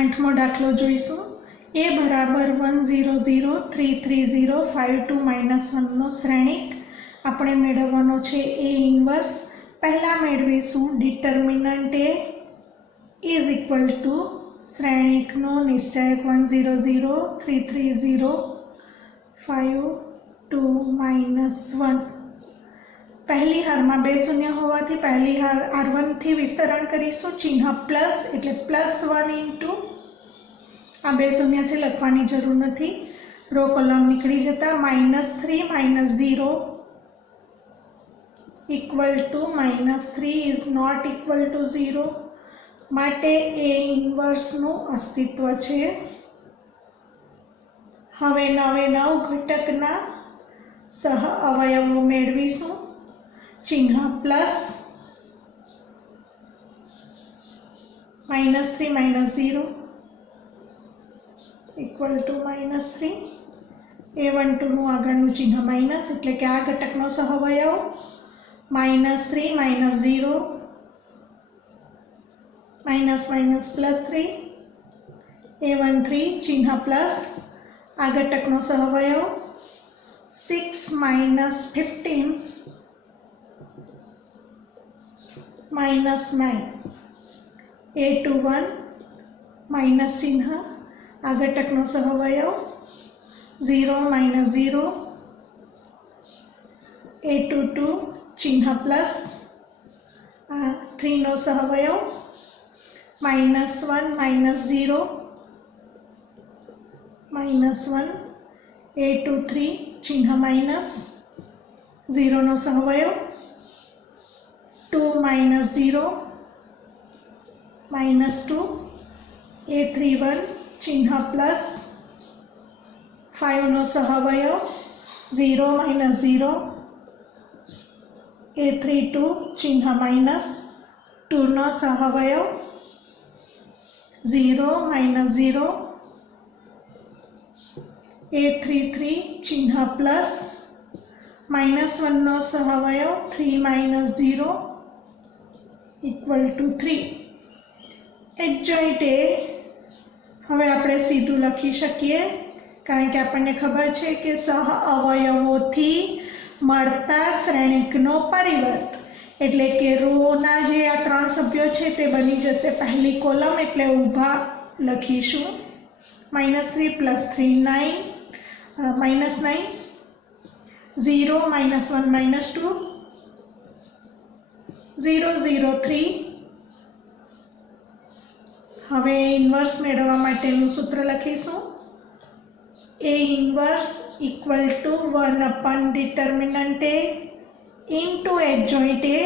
आठमो दाखलो जोईशुं। ए बराबर 100,330,52 -1 नो श्रेणिक આપણે મેળવવાનો છે એ ઇન્વર્સ। પહેલા મેળવીશું determinant A is equal to શ્રેણિકનો નિશ્ચયક 100,330,52 -1। पहली हार में बे शून्य होवाथी पहली हार R1 थी विस्तरण करीशुं। चिन्ह प्लस एटले +1 इंटू आ बे शून्य छे लखवानी जरूर नथी, रो कॉलम निकली जता -3 -0 equal to -3 is not equal to 0 माटे ए इन्वर्स नु अस्तित्व छे। हवे 9 घटकना सह अवयवो मेळवीशुं। चिन्ह प्लस -3 -0 इक्वल टू -3। A12 નું આગળનું ચિહ્ન માઇનસ એટલે કે આ ઘટકનો સહઅવયવ -3 -0 -+3। A13 ચિહ્ન પ્લસ આ ઘટકનો સહઅવયવ 6 -15 -9। A21 माइनस चिन्ह आ घटकनो सहअवयव 0 -0। A22 चिन्ह प्लस आ 3 नो सहअवयव -1 -0 -1। A23 चिन्ह माइनस 0 नो सहअवयव 2 -0 -2। A31 चिन्ह प्लस 5 नो सहअवयव 0 -0। A32 चिन्ह माइनस 2 नो सहअवयव 0 -0। A33 चिन्ह प्लस -1 नो सहअवयव 3 -0 इक्वल टू 3। एडजॉइंट ए हवे आपणे सीधुं लखी शकीए कारण के आपणे खबर छे कि सह अवयवोथी मळता श्रेणिकनो परिवर्त एटले के रोना जे आ 3 सभ्यो छे ते बनी जशे पहली कॉलम एटले ऊभा लखीशुं -3 +3 9 -9 0 -1 -2 0 0 3। हवे इन्वर्स मेळववा माटेनुं सूत्र लखीशुं। A inverse equal to 1 determinant A into adjoint A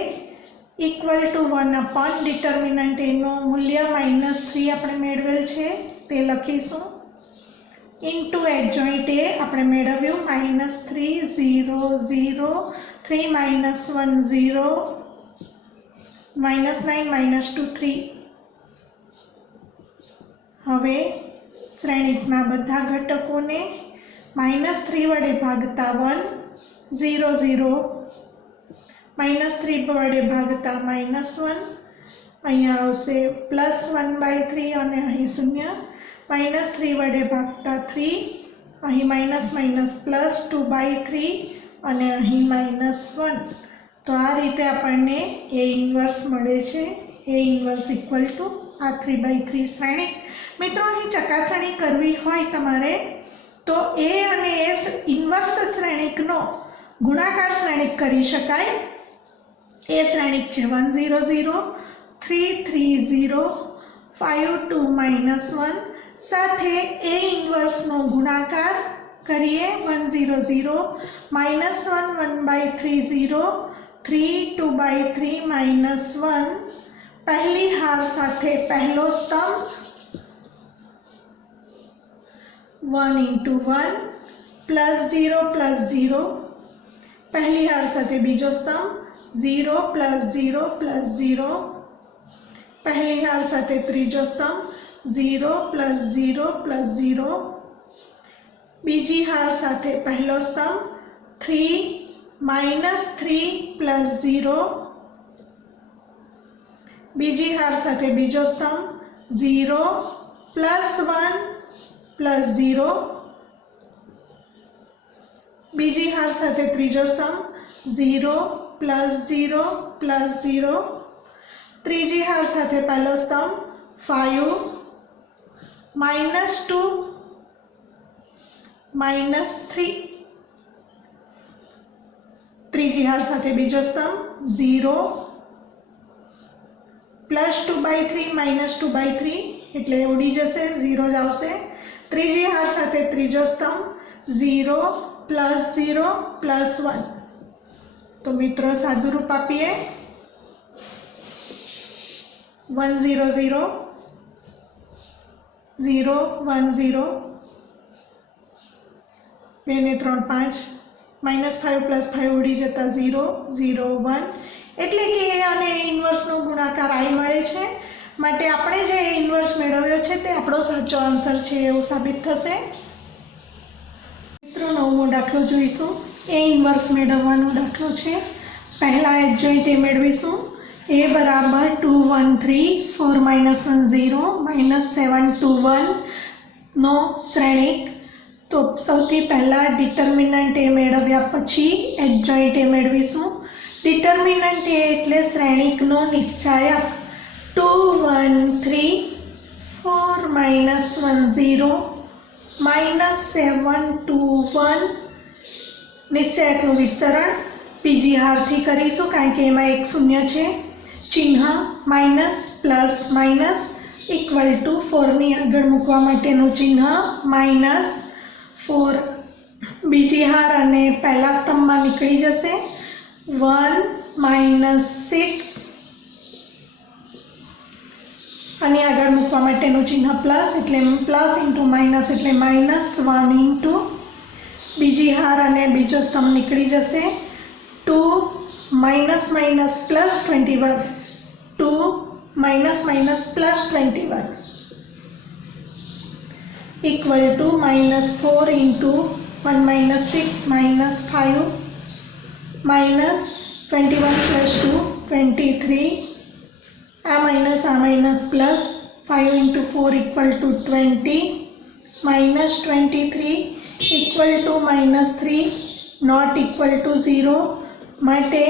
equal to 1 determinant A नो मूल्य -3 आपणे मेळवेल छे ते लखीशुं इंटू एडजॉइंट ए आपणे मेळव्युं -3 0 0 3 -1 0 -9 -2 3। हवे श्रेणिकना बधा घटकोने -3 वडे भागता 1 0 0 -3 वडे भागता -1 अहींया आवशे +1/3 अने अहीं 0 -3 वडे भागता 3 अहीं +2/3 अने अहीं -1। तो आ रीते आपणे ए इन्वर्स मळे छे। ए इन्वर्स इक्वल टू आ 3/3 श्रेणिक। मित्रों अहीं चकासणी करवी होय तमारे तो ए अने एस इन्वर्स श्रेणिकनो गुणाकार श्रेणिक करी शकाय। ए श्रेणिक छे 1 0 0 3 3 0 5 2 -1 साथे ए इन्वर्स नो गुणाकार करिए 1 0 0 -1 1/3 0 3 2/3 -1। पहली हार साथे पहलो स्तंभ 1 × 1 +0 +0। पहली हार साथे बीजो स्तंभ 0 +0 +0। पहली हार साथे त्रीजो स्तंभ 0 +0 +0। बीजी हार साथे पहलो स्तंभ 3 -3 +0। बीजी हार साथे बीजो स्तंभ 0 +1 +0, બીજી હાર સાથે ત્રીજો સ્તંભ 0 +0 +0, ત્રીજી હાર સાથે પહેલો સ્તંભ 5 -2 -3, ત્રીજી હાર સાથે બીજો સ્તંભ 0 +2/3 -2/3 એટલે ઉડી જશે, 0 જ આવશે. ત્રીજી હાર સાથે ત્રીજો સ્તંભ 0 +0 +1. તો મિત્રો સાદું રૂપ આપીએ 1 0 0 0 1 0, 2 ને 3 5, -5 + 5 ઉડી જતા 0 0 1, એટલે કે એ અને ઇન્વર્સનો ગુણાકાર I મળે છે. માટે આપણે જે ઇન્વર્સ મેળવ્યો છે તે આપણો સાચો આન્સર છે એવું સાબિત થશે. મિત્રો 9મો દાખલો જોઈશું. એ ઇન્વર્સ મેળવવાનો દાખલો છે. પહેલા એડજોઇન્ટ એ મેળવીશું. a = 2 1 3 4 -1 0 -7 2 1 નો શ્રેણિક. તો સૌથી પહેલા ડિટર્મિનન્ટ એ મેળવ્યા પછી એડજોઇન્ટ એ મેળવીશું. ડિટર્મિનન્ટ એ એટલે શ્રેણિકનો નિશ્ચાયક. 2 1 3 4 -1 0 -7 2 1 નિશ્ચાયકનું વિસ્તરણ બીજી હારથી કરીશું કારણ કે એમાં એક શૂન્ય છે. ચિહ્ન minus plus minus equal to 4ની આગળ મૂકવા માટેનું ચિહ્ન -4. બીજી હાર અને પહેલા સ્તંભમાં નીકળી જશે. 1 -6 અને આગળ મૂકવા માટેનું ચિહ્ન પ્લસ એટલે પ્લસ ઇન્ટુ માઇનસ એટલે -1 ઇન્ટુ બીજી હાર અને બીજો સ્તંભ નીકળી જશે. 2 -21 2 -21 equal to -4 into 1 -6 -5 -21 plus 2 23. आ minus plus 5 into 4 equal to 20 -23 equal to -3 not equal to 0. માટે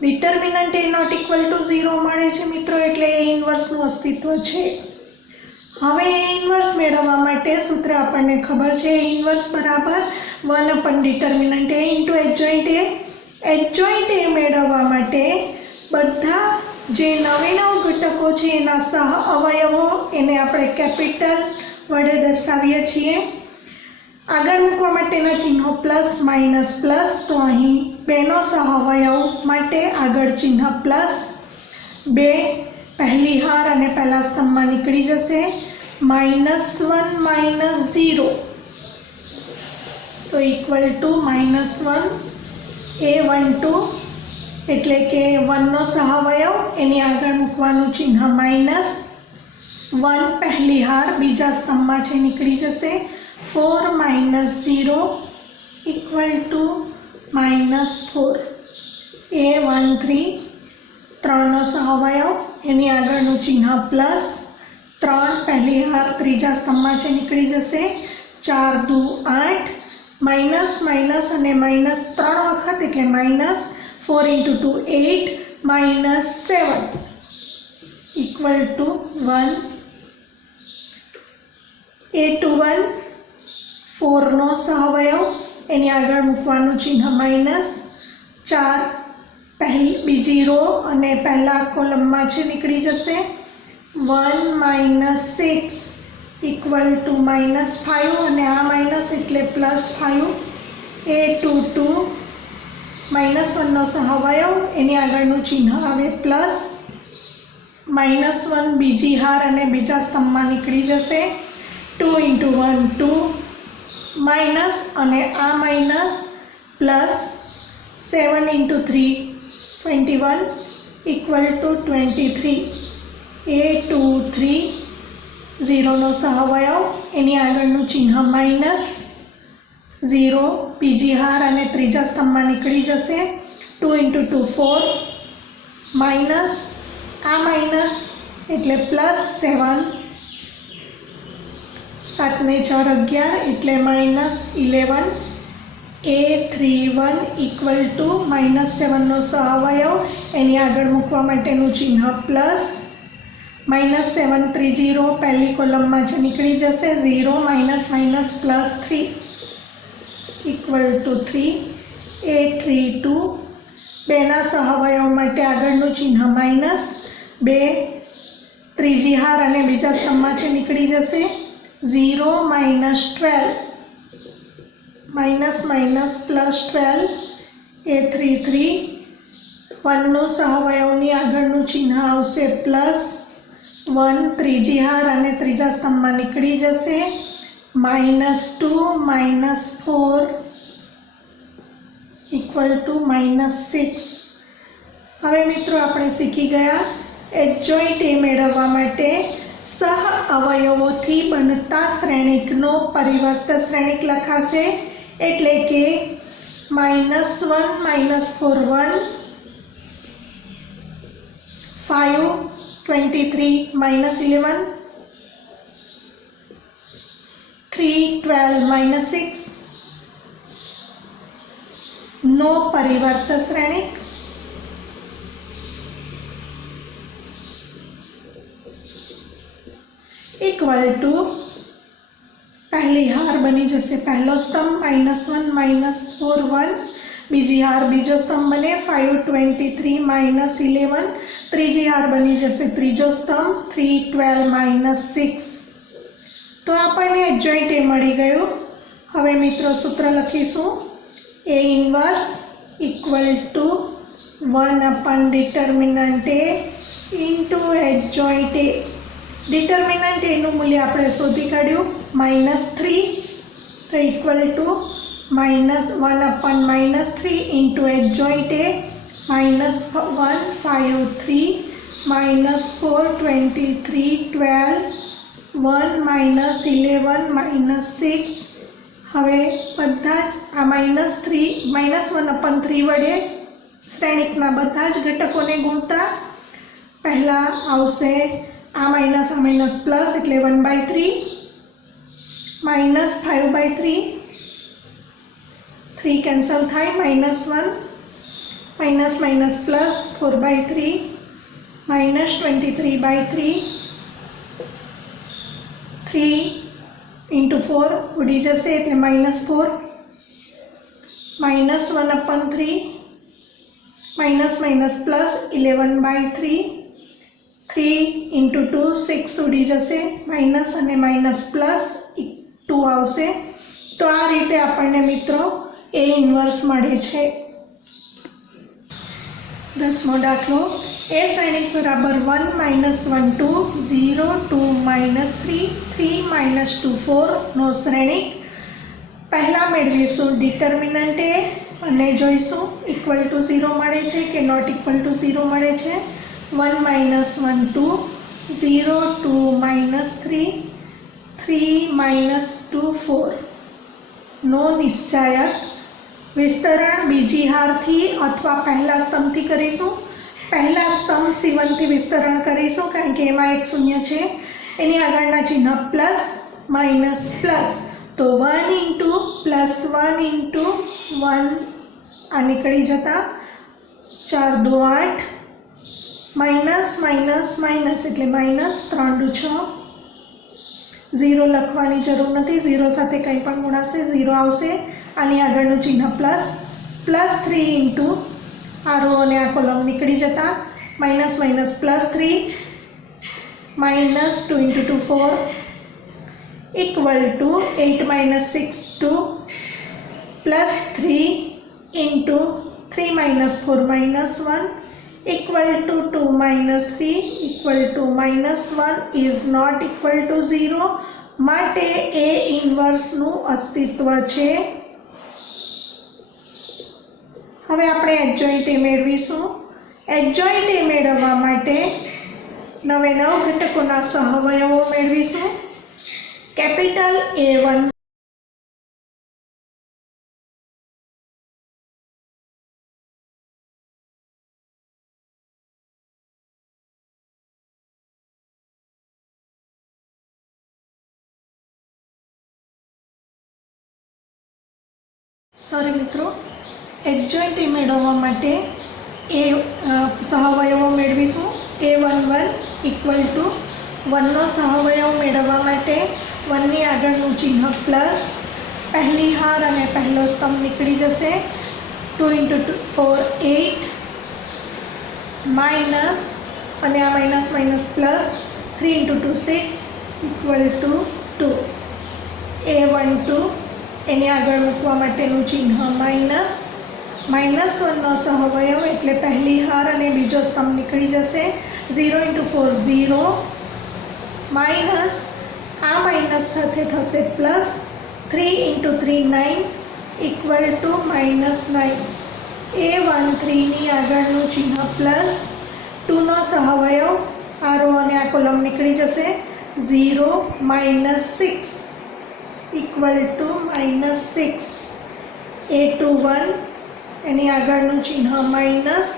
ડિટર્મિનન્ટ એ નોટ ઇક્વલ ટુ 0 મળે છે મિત્રો, એટલે એ ઇન્વર્સનું અસ્તિત્વ છે. હવે એ ઇન્વર્સ મેળવવા માટે સૂત્ર આપણને ખબર છે. ઇન્વર્સ બરાબર 1 ડિટર્મિનન્ટ એ ઇન્ટુ એડજોઇન્ટ એ. એડજોઇન્ટ એ મેળવવા માટે બધા જે 9 ઘટકો છે એના સહ અવયવો એને આપણે કેપિટલ વડે દર્શાવીએ છીએ. આગળ મૂકવા માટેના ચિહ્નો પ્લસ માઇનસ પ્લસ, તો અહીં 2નો સહ અવયવ માટે આગળ ચિહ્ન +2 પહેલી હાર અને પહેલા સ્તંભમાં નીકળી જશે. -1 -0 તો ઇક્વલ ટુ -1 a12 એટલે કે 1નો સહાવયવ એની આગળ મૂકવાનું ચિહ્ન -1 પહેલી હાર બીજા સ્તંભમાં છે નીકળી જશે. 4 -0 ઇક્વલ ટુ -4 a13 3નો સહાવયવ એની આગળનું ચિહ્ન +3 પહેલી હાર ત્રીજા સ્તંભમાં છે નીકળી જશે. 4 2 8 માઇનસ માઇનસ અને માઇનસ 3 વખત એટલે -4 into 2 8 -7 equal to 1. a21 4નો સહાવયવ એની આગળ મૂકવાનું ચિહ્ન -4 પહેલી બીજી રો અને પહેલા કોલમમાં છે નીકળી જશે. 1 -6 equal to -5 અને આ માઇનસ એટલે +5. a22 -1નો સહાવયવ એની આગળનું ચિહ્ન આવે પ્લસ. -1 બીજી હાર અને બીજા સ્તંભમાં નીકળી જશે. 2 into 1 2 માઇનસ અને આ minus plus 7 into 3 21 equal to 23. a23 0નો સહાવયવ એની આગળનું ચિહ્ન -0 બીજી હાર અને ત્રીજા સ્તંભમાં નીકળી જશે. 2 into 2 4 માઇનસ આ માઇનસ એટલે +7 7 ને 4 11 એટલે -11 A31 ઇક્વલ ટુ -7નો સહઅવયવ એની આગળ મૂકવા માટેનું ચિહ્ન પ્લસ -7 ત્રીજી પહેલી કોલમમાં જે નીકળી જશે 0 -+3 ઇક્વલ ટુ 3 A32 બેના સહઅવયવ માટે આગળનું ચિહ્ન -2 ત્રીજી હાર અને બીજા સ્તંભમાં છે નીકળી જશે 0 -12 A33 1નું સહઅવયવની આગળનું ચિહ્ન આવશે +1 ત્રીજી હાર અને ત્રીજા સ્તંભમાં નીકળી જશે -2 -4 ઇક્વલ ટુ -6। હવે મિત્રો આપણે શીખી ગયા એડજોઇન્ટ એ મેળવવા માટે સહ અવયવોથી બનતા શ્રેણિકનો પરિવર્ત શ્રેણિક લખાશે એટલે કે -1 -4 1 5 23 -11 3 12 -6 નો પરિવર્ત શ્રેણિક ઇક્વલ ટુ પહેલી હાર બની જશે પહેલો સ્તંભ -1 -4 1 બીજી હાર બીજો સ્તંભ બને 5 23 -11 ત્રીજી હાર બની જશે ત્રીજો સ્તંભ 3 12 -6 તો આપણને એડજોઇન્ટ એ મળી ગયું। હવે મિત્રો સૂત્ર લખીશું A ઇન્વર્સ ઇક્વલ ટુ 1/ડિટર્મિનન્ટ A into adjoint A। Determinant એનું મૂલ્ય આપણે શોધી કાઢ્યું -3 તો equal to -1/-3 into adjoint A -1 5 3 -4 23 12 1 -11 -6 હવે બધા જ આ -1/3 વડે શ્રેણિકના બધા જ ઘટકોને ગુણતા પહેલાં આવશે આ માઇનસ પ્લસ એટલે 1/3 -5/3 3 કેન્સલ થાય -1 પ્લસ 4/3 -23/3 3 × 4 ઉડી જશે એટલે -4 -1/3 પ્લસ 11/3 3 × 2 6 ઉડી જશે માઇનસ અને માઇનસ પ્લસ 2 આવશે। તો આ રીતે આપણને મિત્રો A ઇન્વર્સ મળે છે। 10મો દાખલો A શ્રેણિક બરાબર 1 -1 2 0 2 -3 3 -2 4 નો શ્રેણિક પહેલાં મેળવીશું ડિટર્મિનન્ટ A અને જોઈશું ઇક્વલ ટુ 0 મળે છે કે નોટ ઇક્વલ ટુ 0 મળે છે। 1 -1 2 0 2 -3 3 -2 4 નો નિશ્ચાયક વિસ્તરણ બીજી હારથી અથવા પહેલા સ્તંભથી કરીશું। પહેલા સ્તંભ C1થી વિસ્તરણ કરીશું કારણ કે એમાં એક શૂન્ય છે એની આગળના ચિહ્ન પ્લસ માઇનસ પ્લસ તો 1 × +1 × 1 આ નીકળી જતા 4 2 8 માઇનસ માઇનસ માઇનસ એટલે -3 2 6 0 લખવાની જરૂર નથી 0 સાથે કંઈ પણ ગુણાશે 0 આવશે આની આગળનું ચિહ્ન પ્લસ +3 × આ રો અને આ કોલમ નીકળી જતા -3 -2 × 2 4 equal to 8 - 6 2 +3 × 3 - 4 -1 equal to 2 - 3 equal to -1 is not equal to 0 માટે A ઇન્વર્સનું અસ્તિત્વ છે। હવે આપણે એડજોઇન્ટ A મેળવીશું। એડજોઇન્ટ A મેળવવા માટે 9 ઘટકોના સહઅવયવો મેળવીશું। કેપિટલ A1 सॉरी मित्रों, एडजॉइंट ए मेळववा माटे ए सहवयवो मेळवीशुं। A11 इक्वल टू 1 नो सहवयव मेळववा माटे 1 ની આગળનું ચિહ્ન પ્લસ, પહેલી હાર અને પહેલો સ્તંભ નીકળી જશે। 2 × 4 8 માઇનસ અને આ minus minus plus 3 × 2 6 equal to 2। A12 એની આગળ મૂકવા માટેનું ચિહ્ન માઇનસ, -1 નો સહવયવ એટલે પહેલી હાર અને બીજો સ્તંભ નીકળી જશે। 0 × 4 0 માઇનસ આ માઇનસ સાથે થશે પ્લસ 3 × 3 9 ઇક્વલ ટુ -9। A13 ની આગળનું ચિહ્ન પ્લસ, 2 નો સહવયવ આ રો અને આ કોલમ નીકળી જશે। 0 -6 ઇક્વલ ટુ -6। A21 એની આગળનું ચિહ્ન માઇનસ,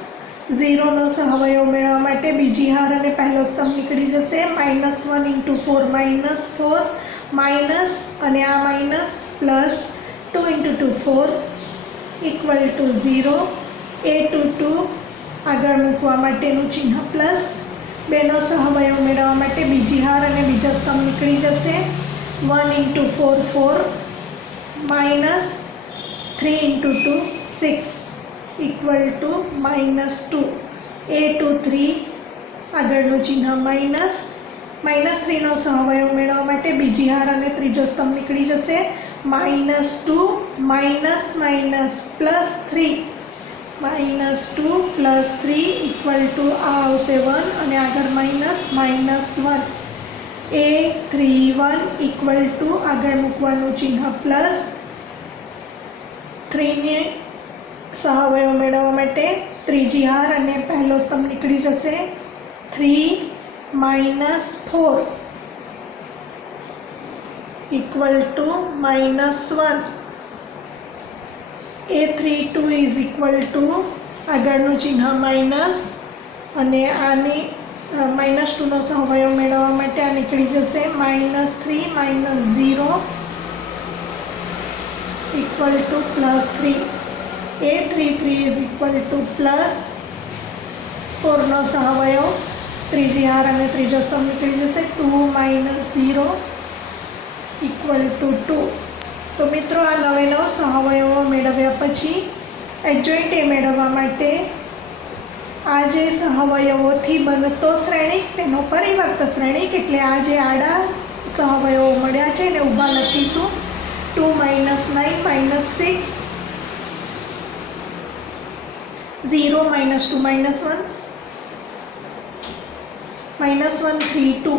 0 નો સહવયવ મેળવવા માટે બીજી હાર અને પહેલો સ્તંભ નીકળી જશે। -1 × 4 -4 માઇનસ અને આ minus plus 2 × 2 4 equal to 0। A22 આગળ મૂકવા માટેનું ચિહ્ન પ્લસ, 2 નો સહવયવ મેળવવા માટે બીજી હાર અને બીજો સ્તંભ નીકળી જશે। 1 × 4 4 માઇનસ 3 × 2 6 ઇક્વલ ટુ -2। A23 આગળનું ચિહ્ન માઇનસ, -3 નો સહવયવ મેળવવા માટે બીજી હાર અને ત્રીજો સ્તંભ નીકળી જશે। -2 minus minus plus 3 -2 plus 3 equal to આ આવશે 1 અને આગળ -1। A31 ઇક્વલ ટુ આગળ મૂકવાનું ચિહ્ન પ્લસ, 3 ને સહવયવ મેળવવા માટે ત્રીજી હાર અને પહેલો સ્તંભ નીકળી જશે। 3 -4 equal to -1। A32 is equal two આગળનું ચિહ્ન માઇનસ અને આની -2 નો સહવયવ મેળવવા માટે આ નીકળી જશે। -3 -0 equal to +3। A33 is equal two +4 નો સહવયવ ત્રીજી હાર અને ત્રીજો સ્તંભ નીકળી જશે। 2 -0 ઇક્વલ ટુ 2। તો મિત્રો આ 9 સહવયવો મેળવ્યા પછી એડજોઇન્ટ એ મેળવવા માટે આ જે સહવયવોથી બનતો શ્રેણિક તેનો પરિવર્ત શ્રેણિક એટલે આ જે આડા સહવયવો મળ્યા છે એને ઊભા લખીશું। 2 - 9 -6 0 -2 -1 -1 3 2।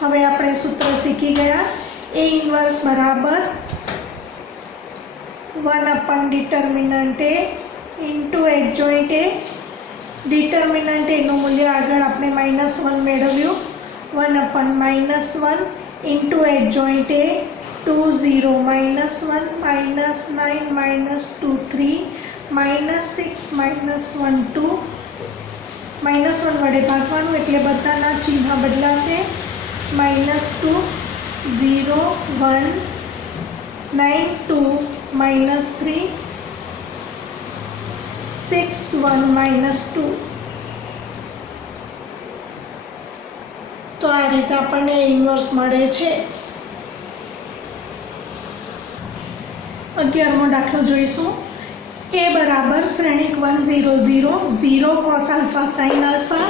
હવે આપણે સૂત્ર શીખી ગયા। A ઇન્વર્સ બરાબર 1 determinant A into adjoint A। Determinant એનું મૂલ્ય આગળ આપણે -1 મેળવ્યું। 1 -1 ઇન્ટુ એડજોઇન્ટ A 2 0 -1 -9 -2 3 -6 -1 2। -1 વડે ભાગવાનું એટલે બધાના ચિહ્ન બદલાશે। -2 0 1 9 2 -3 6 1 -2। તો આ રીતે આપણને ઇન્વર્સ મળે છે। 11મો દાખલો જોઈશું। A બરાબર શ્રેણિક 1 0 0 0 cos alpha sin alpha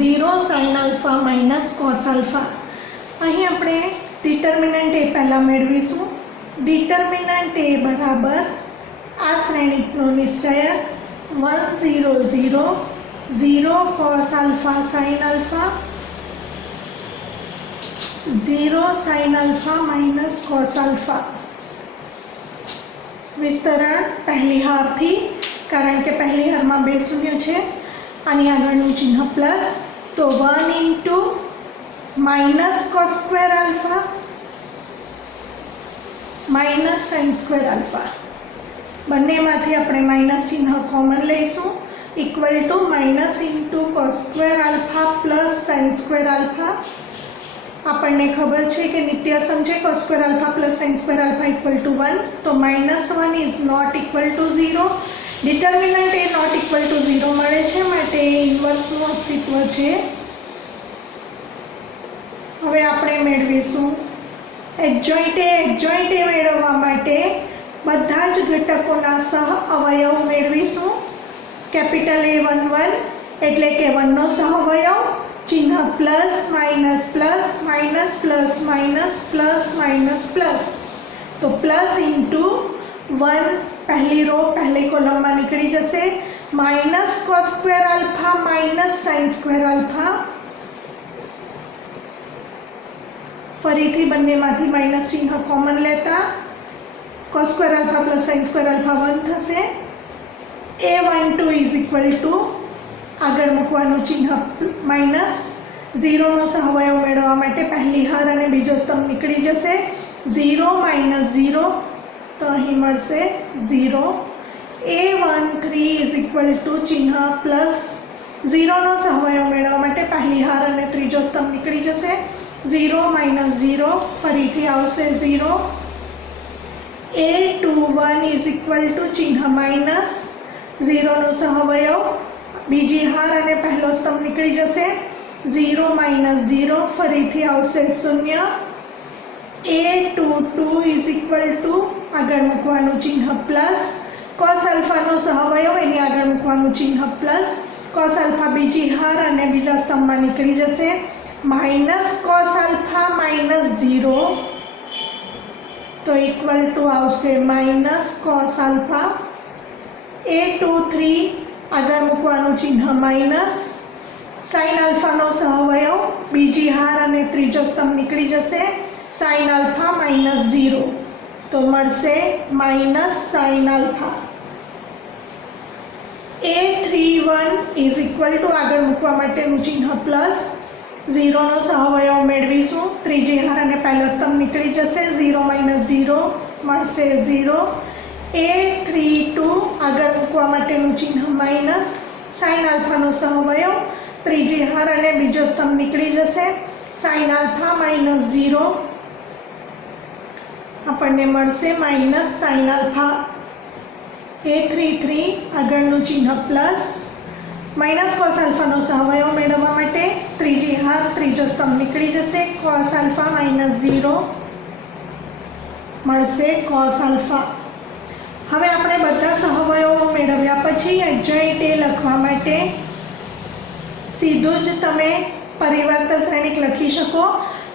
0 sin alpha minus cos alpha। અહીં આપણે ડિટર્મિનન્ટ A પહેલાં મેળવીશું। ડિટર્મિનન્ટ A બરાબર આ શ્રેણિકનો નિશ્ચયક 1 0 0 0 cos alpha sin alpha 0 sin alpha minus cos alpha। વિસ્તરણ પહેલી હારથી, કારણ કે પહેલી હારમાં 2 શૂન્ય છે, આની આગળનું ચિહ્ન પ્લસ, તો 1 into minus cos square alpha minus sine square alpha, બંનેમાંથી આપણે માઇનસ ચિહ્ન કોમન લઈશું, equal to minus into cos square alpha plus sine square alpha. આપણને ખબર છે કે નિત્યસમ છે cos square alpha plus sin square alpha equal to 1, તો -1 is not equal to 0. Determinant એ નોટ ઇક્વલ ટુ 0 મળે છે, માટે ઇન્વર્સનું અસ્તિત્વ છે. હવે આપણે મેળવીશું એડજોઇન્ટ એ મેળવવા માટે બધા જ ઘટકોના સહ અવયવ મેળવીશું. કેપિટલ A11 એટલે કે 1 નો સહ અવયવ, ચિહ્ન plus minus plus minus plus minus plus minus plus, તો પ્લસ ઇન્ટુ 1 પહેલી રો પહેલી કોલમમાં નીકળી જશે, minus cos square alpha minus sine square alpha, ફરીથી બંનેમાંથી માઇનસ ચિહ્ન કોમન લેતા cos square alpha plus sin square alpha 1 થશે. A12 ઇઝ ઇક્વલ ટુ આગળ મૂકવાનું ચિહ્ન માઇનસ, 0 નો સહઅવયવ મેળવવા માટે પહેલી હર અને બીજો સ્તંભ નીકળી જશે, 0 માઇનસ 0, તો અહીં મળશે 0. A13 ઇઝ ઇક્વલ ટુ ચિહ્ન પ્લસ, 0 નો સહઅવયવ મેળવવા માટે પહેલી હર અને ત્રીજો સ્તંભ નીકળી જશે, 0 માઇનસ 0, ફરીથી આવશે 0. A21 ઇઝ ઇક્વલ ટુ ચિહ્ન માઇનસ, 0 નો સહઅવયવ બીજી હાર અને પહેલો સ્તંભ નીકળી જશે, 0 માઇનસ 0, ફરીથી આવશે 0. A22 ઇઝ ઇક્વલ ટુ આગળ મૂકવાનું ચિહ્ન પ્લસ, કોસ આલ્ફાનો સહઅવયવ એની આગળ મૂકવાનું ચિહ્ન પ્લસ, કોસ આલ્ફા બીજી હાર અને બીજા સ્તંભમાં નીકળી જશે, માઇનસ કોસ આલ્ફા માઇનસ 0, તો ઇક્વલ ટુ આવશે માઇનસ કોસ આલ્ફા. A23 આગળ મૂકવાનું ચિહ્ન માઇનસ, સાઇન આલ્ફાનો સહઅવયવ બીજી હાર અને ત્રીજો સ્તંભ નીકળી જશે, સાઇન આલ્ફા માઇનસ 0, તો મળશે minus sine alpha. A31 is equal two આગળ મૂકવા માટેનું ચિહ્ન પ્લસ, 0 નો સહઅવયવ મેળવીશું, ત્રીજી હાર અને પહેલો સ્તંભ નીકળી જશે, 0 માઇનસ 0 મળશે 0. A32 આગળ મૂકવા માટેનું ચિહ્ન માઇનસ, સાઇન આલ્ફાનો સહઅવયવ ત્રીજી હાર અને બીજો સ્તંભ નીકળી જશે, સાઇન આલ્ફા માઇનસ 0, આપણને મળશે માઇનસ સાઇન આલ્ફા. A33 આગળનું ચિહ્ન પ્લસ, માઇનસ કોસ આલ્ફાનો સહઅવયવ મેળવવા માટે ત્રીજી હાર ત્રીજો સ્તંભ નીકળી જશે, કોસ આલ્ફા માઇનસ 0 મળશે કોસ આલ્ફા. હવે આપણે બધા સહઅવયવો મેળવ્યા પછી એડજોઇન્ટ એ લખવા માટે સીધું જ તમે પરિવર્ત શ્રેણિક લખી શકો.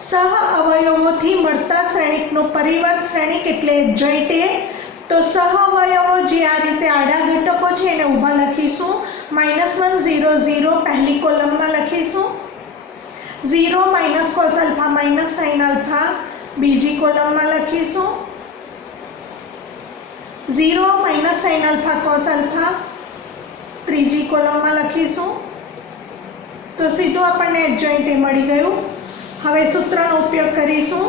સહઅવયવોથી મળતા શ્રેણિકનું પરિવર્ત શ્રેણિક એટલે એડજોઇન્ટ એ. તો સહઅવયવો જે આ રીતે આડા ઘટકો છે એને ઊભા લખીશું, -1 0 0 પહેલી કોલમમાં લખીશું, 0 minus cos alpha minus sine alpha બીજી કોલમમાં લખીશું, 0 minus sine alpha cos alpha ત્રીજી કોલમમાં લખીશું. તો સીધું આપણને એડજોઇન્ટ એ મળી ગયું. હવે સૂત્રનો ઉપયોગ કરીશું.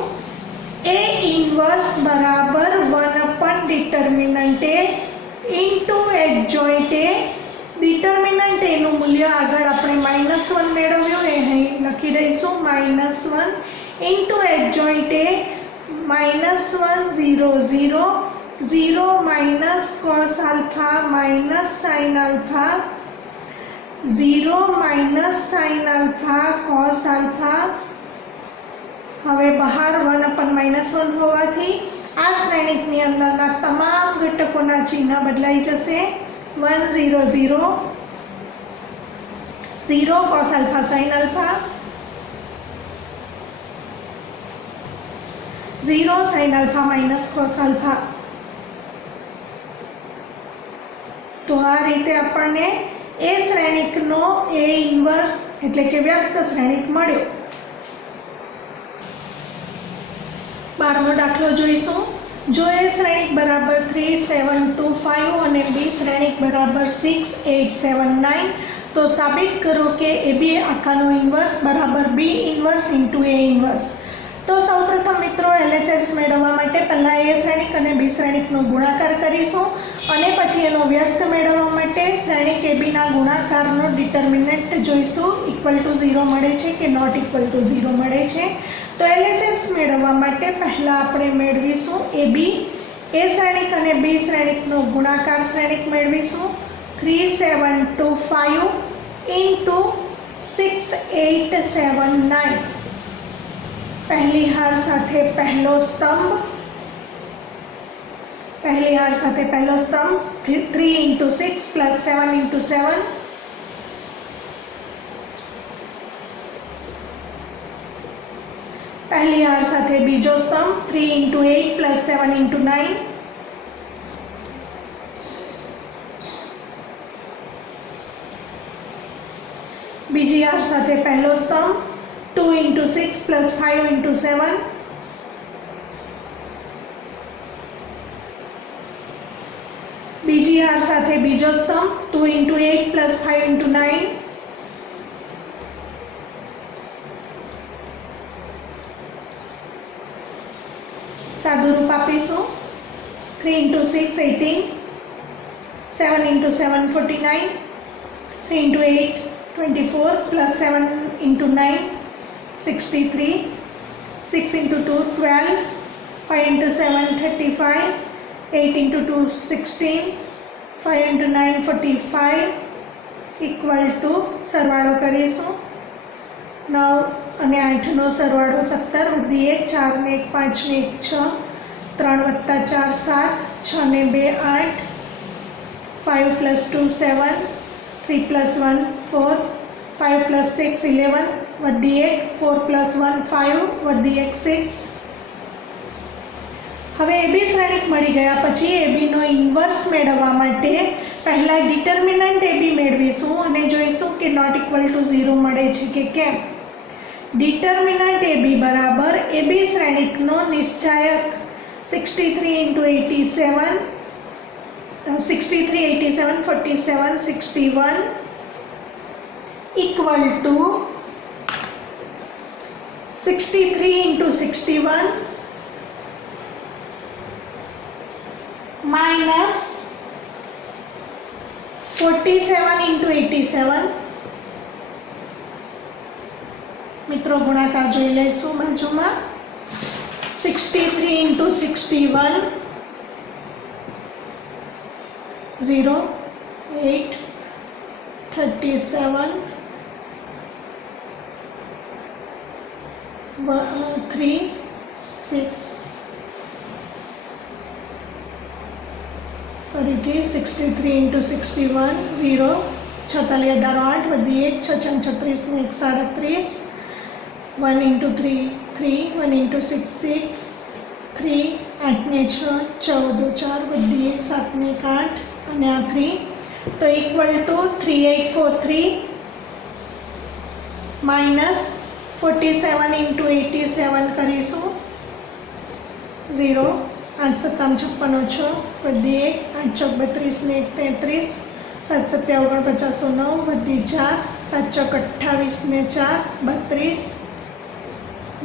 A ઇન્વર્સ બરાબર 1 અપન ડિટર્મિનન્ટ એ ઇન્ટુ એડજોઇન્ટ એ. ડિટર્મિનન્ટ એનું મૂલ્ય આગળ આપણે -1 મેળવ્યું એ અહીં લખી દઈશું, -1 ઇન્ટુ એડજોઇન્ટ એ -1 0 0 0 minus cos alpha minus sine alpha 0 minus sine alpha cos alpha. હવે બહાર 1 અપન -1 હોવાથી આ શ્રેણિકની અંદરના તમામ ઘટકોના ચિહ્ન બદલાઈ જશે. 1 0 0 0 cos alpha sine alpha 0 sine alpha minus cos alpha. તો આ રીતે આપણને એ શ્રેણિકનો એ ઇન્વર્સ એટલે કે વ્યસ્ત શ્રેણિક મળ્યો. 12મો દાખલો જોઈશું. જો એ શ્રેણિક બરાબર 3 7 2 5 અને બી શ્રેણિક બરાબર 6 8 7 9, તો સાબિત કરો કે AB આખાનો ઇન્વર્સ બરાબર બી ઇન્વર્સ ઇન્ટુ એ ઇન્વર્સ. તો સૌપ્રથમ મિત્રો LHS મેળવવા માટે પહેલાં એ શ્રેણિક અને બી શ્રેણિકનો ગુણાકાર કરીશું અને પછી એનો વ્યસ્ત મેળવવા માટે શ્રેણિક ABના ગુણાકારનો ડિટર્મિનન્ટ જોઈશું, ઇક્વલ ટુ 0 મળે છે કે નોટ ઇક્વલ ટુ 0 મળે છે. तो LHS મેળવવા માટે પહેલાં આપણે મેળવીશું AB A શ્રેણિક અને B શ્રેણિકનો ગુણાકાર શ્રેણિક મેળવીશું 3 7 2 5 into 6 8 7 9 पहली हार साथे पहलो स्तंभ 3 into 6 plus 7 into 7 पहली हार साथे बीजो स्तंभ 3 into 8 plus 7 into 9 बीजी हार साथे पहलो स्तंभ 2 into 6 plus 5 into 7 बीजी हार साथे बीजो स्तंभ 2 into 8 plus 5 into 9 सादू रूप आपीशू 3 into 6 18 7 into 7 49 3 into 8 24 plus 7 into 9 63 6 into 2 12 5 into 7 35 8 into 2 16 5 into 9 45 equal to सरवाळो करीशू 9 અને 8 નો સરવાળો 17 વધી 1 4 ને 1 5 ને 1 6 3 વત્તા 4 7 6 ને 2 8 5 plus 2 7 3 plus 1 4 5 plus 6 11 વધી 1 4 plus 1 5 વધી 1 6 હવે AB શ્રેણિક મળી ગયા પછી AB નો ઇન્વર્સ મેળવવા માટે પહેલા ડિટર્મિનન્ટ AB મેળવીશું અને જોઈશું કે નોટ ઇક્વલ ટુ 0 મળે છે કે કેમ डिटर्मिनंट AB बराबर AB Shrenik no निश्चायक 63 into 87 63 87 47 61 equal to 63 into 61 minus 47 into 87 मित्रों गुणाकार जोई लेशुं बाजुमां 63 into 61 0 8 37 3 6 फरीथी 63 into 61 0 46 18 8 वधी 1 6 36 ने 1 37 1 into 3 3 1 into 6 6 3 8 ने 6 14 4 वधी 1 7 ने 8 અને આ 3 તો ઇક્વલ ટુ 3843 માઇનસ 47 into 87 કરીશું 0 8 7 56 6 વધી 1 8 ચોક 32 ને 1 33 7 7 49 9 વધી 4 7 ચોક 28 ને 4 32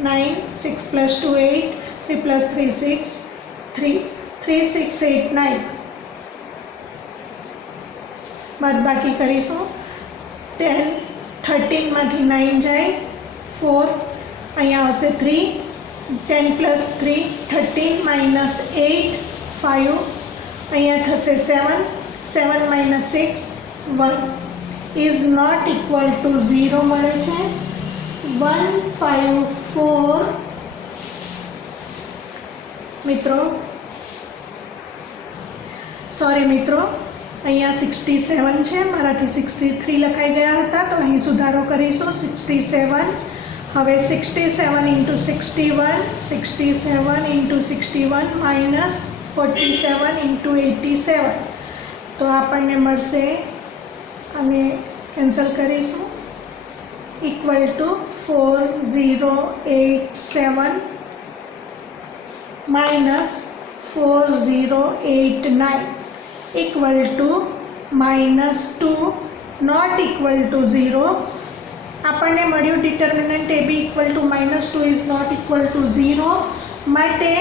9 6 plus 2 8 3 plus 3 6 3 3 6 8 9 बाद बाकी करीशू 10 13 मांथी 9 जाए 4 अहींया आवशे 3 10 plus 3 13 minus 8 5 अहींया थशे 7 7 minus 6 1 is not equal to 0 मळे छे 154 मित्रों सॉरी मित्रों अहींया 67 है माराथी 63 लखाई गया था तो अहीं सुधारो करीशुं 67 हवे 67 into 61 67 into 61 minus 47 into 87 तो आपने मळशे अने कैंसल करीशुं equal to 4087 minus 4089 equal to -2 not equal to 0 आपने मळ्युं determinant AB equal to -2 is not equal to 0 माटे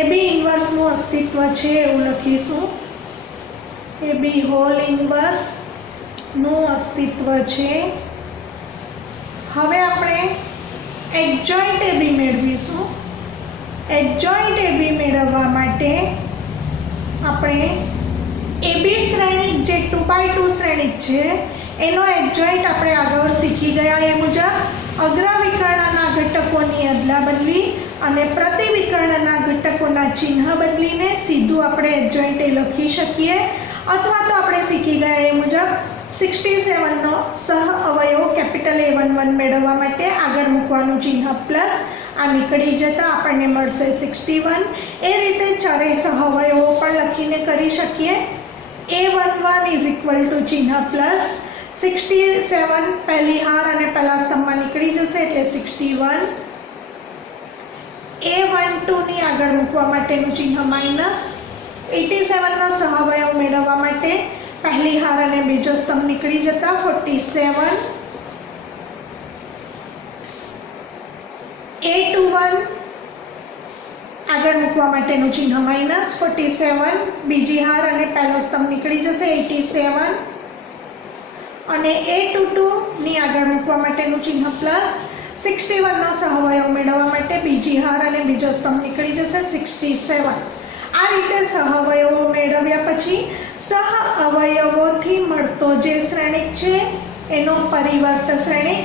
AB इनवर्स નું अस्तित्व છે એવું લખીશું AB હોલ ઇનવર્સ નું अस्तित्व છે। હવે આપણે એડજોઇન્ટ AB મેળવીશું। એડજોઈન્ટ AB મેળવવા માટે આપણે AB શ્રેણિક જે 2x2 શ્રેણિક છે એનો એડજોઈન્ટ આપણે આગળ શીખી ગયા એ મુજબ અગ્રવિકર્ણના ઘટકોની અદલાબદલી અને પ્રતિવિકર્ણના ઘટકોના ચિહ્ન બદલીને સીધું આપણે એડજોઈન્ટ એ લખી શકીએ, અથવા તો આપણે શીખી ગયા એ મુજબ 67 નો સહ અવયવ કેપિટલ A11 મેળવવા માટે આગળ મૂકવાનું ચિહ્ન પ્લસ આ નીકળી જતા આપણને મળશે 61. એ રીતે ચારેય સહ અવયવો પણ લખીને કરી શકીએ. A11 ઇઝ ઇક્વલ ટુ ચિહ્ન પ્લસ 67 પહેલી હાર અને પહેલા સ્તંભમાં નીકળી જશે એટલે 61. A12 ની આગળ મૂકવા માટેનું ચિહ્ન માઇનસ 87 નો સહઅવયવ મેળવવા માટે પહેલી હાર અને બીજો સ્તંભ નીકળી જતા 47. A21 આગળ મૂકવા માટેનું ચિહ્ન માઇનસ 47, બીજી હાર અને પહેલો સ્તંભ નીકળી જશે 87. અને A22 ની આગળ મૂકવા માટેનું ચિહ્ન પ્લસ 61 નો સહઅવયવ મેળવવા માટે બીજી હાર અને બીજો સ્તંભ નીકળી જશે 67. આ રીતે સહઅવયવો મેળવ્યા પછી સહઅવયવોથી મળતો જે શ્રેણિક છે એનો પરિવર્ત શ્રેણિક,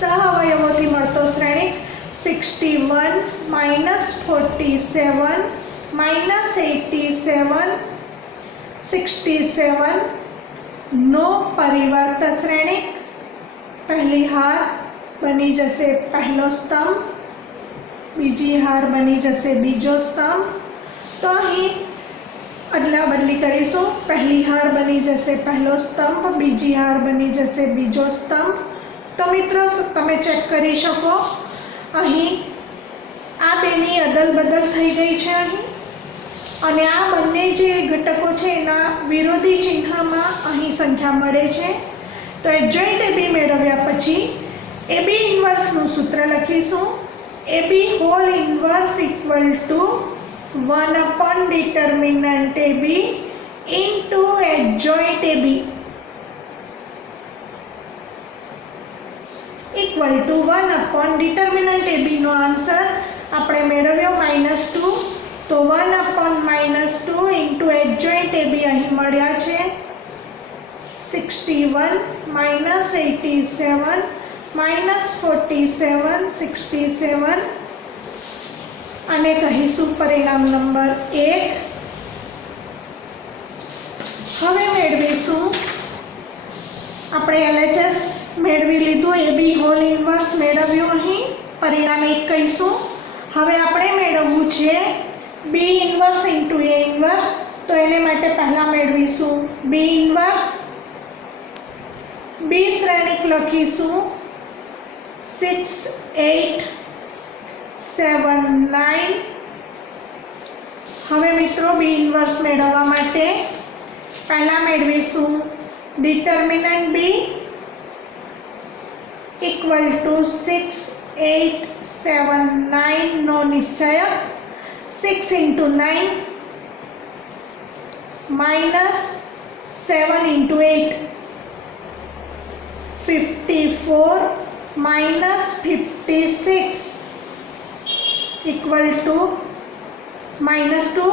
સહઅવયવોથી મળતો શ્રેણિક 61 -47 -87 67 નો પરિવર્ત શ્રેણિક. પહેલી હાર બની જશે પહેલો સ્તંભ, બીજી હાર બની જશે બીજો સ્તંભ. તો અહીં અદલા બદલી કરીશું. પહેલી હાર બની જશે પહેલો સ્તંભ, બીજી હાર બની જશે બીજો સ્તંભ. તો મિત્રો તમે ચેક કરી શકો અહીં આ બેની અદલ બદલ થઈ ગઈ છે અહીં, અને આ બંને જે ઘટકો છે એના વિરોધી ચિહ્નમાં અહીં સંખ્યા મળે છે. તો એડજોઈન્ટ AB મેળવ્યા પછી AB ઇન્વર્સનું સૂત્ર લખીશું. AB whole inverse equal to 1 determinant AB into adjoint AB equal to 1 determinant AB નો આન્સર આપણે મેળવ્યો -2. તો 1/-2 ઇન્ટુ એડજોઈન્ટ AB અહીં મળ્યા છે 61 -87 -47 67 અને કહીશું પરિણામ નંબર 1. હવે મેળવીશું આપણે LHS મેળવી લીધું, AB હોલ ઇન્વર્સ મેળવ્યું, અહીં પરિણામ 1 કહીશું. હવે આપણે મેળવવું છે B inverse into A inverse. તો એને માટે પહેલાં મેળવીશું B ઇન્વર્સ. B શ્રેણિક લખીશું 6 8 7 9. હવે મિત્રો B ઇન્વર્સ મેળવવા માટે પહેલાં મેળવીશું ડિટર્મિનન્ટ B ઇક્વલ ટુ 6 8 7 9 નો નિશ્ચયક 6 into 9 minus 7 into 8 54 minus 56 equal to -2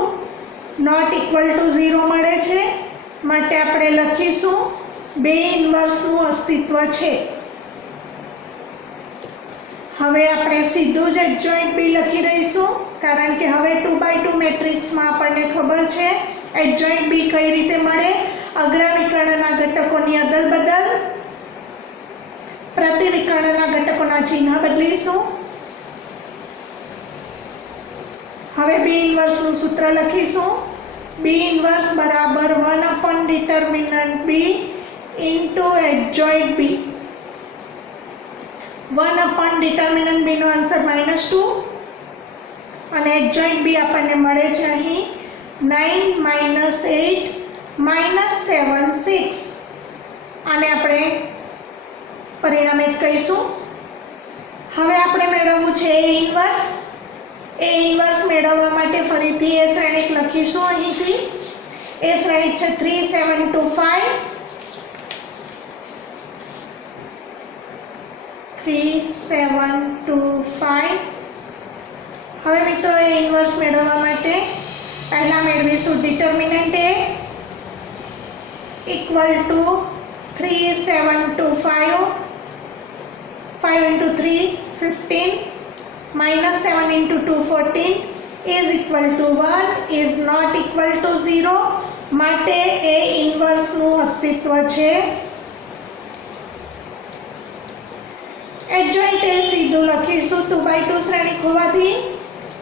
not equal to 0 મળે છે, માટે આપણે લખીશું બે ઇન્વર્સનું અસ્તિત્વ છે. હવે આપણે સીધું જ એડજોઈન્ટ B લખી દઈશું, કારણ કે હવે 2x2 મેટ્રિક્સમાં આપણને ખબર છે એડજોઈન્ટ B કઈ રીતે મળે. અગ્રવિકર્ણના ઘટકોની અદલ બદલ, પ્રતિવિકર્ણના ઘટકોના ચિહ્ન બદલીશું. હવે B ઇન્વર્સનું સૂત્ર લખીશું. B ઇન્વર્સ બરાબર 1 determinant B into adjoint B. 1 determinant B નો આન્સર -2 અને એડજોઈન્ટ B આપણને મળે છે અહીં 9 -8 -7 6. આને આપણે પરિણામ 1 કહીશું. હવે આપણે મેળવવું છે A ઇન્વર્સ. A ઇન્વર્સ મેળવવા માટે ફરીથી એ શ્રેણિક લખીશું. અહીંથી એ શ્રેણિક છે 3 7 2 5 3 7 2 5. હવે મિત્રો એ ઇન્વર્સ મેળવવા માટે પહેલાં મેળવીશું determinant A equal to 3 7 2 5 5 into 3 15 minus 7 into 2 14 is equal to 1 is not equal to 0 માટે એ ઇન્વર્સનું અસ્તિત્વ છે। એડજોઇન્ટ એ સીધું લખીશું 2/2 શ્રેણિક હોવાથી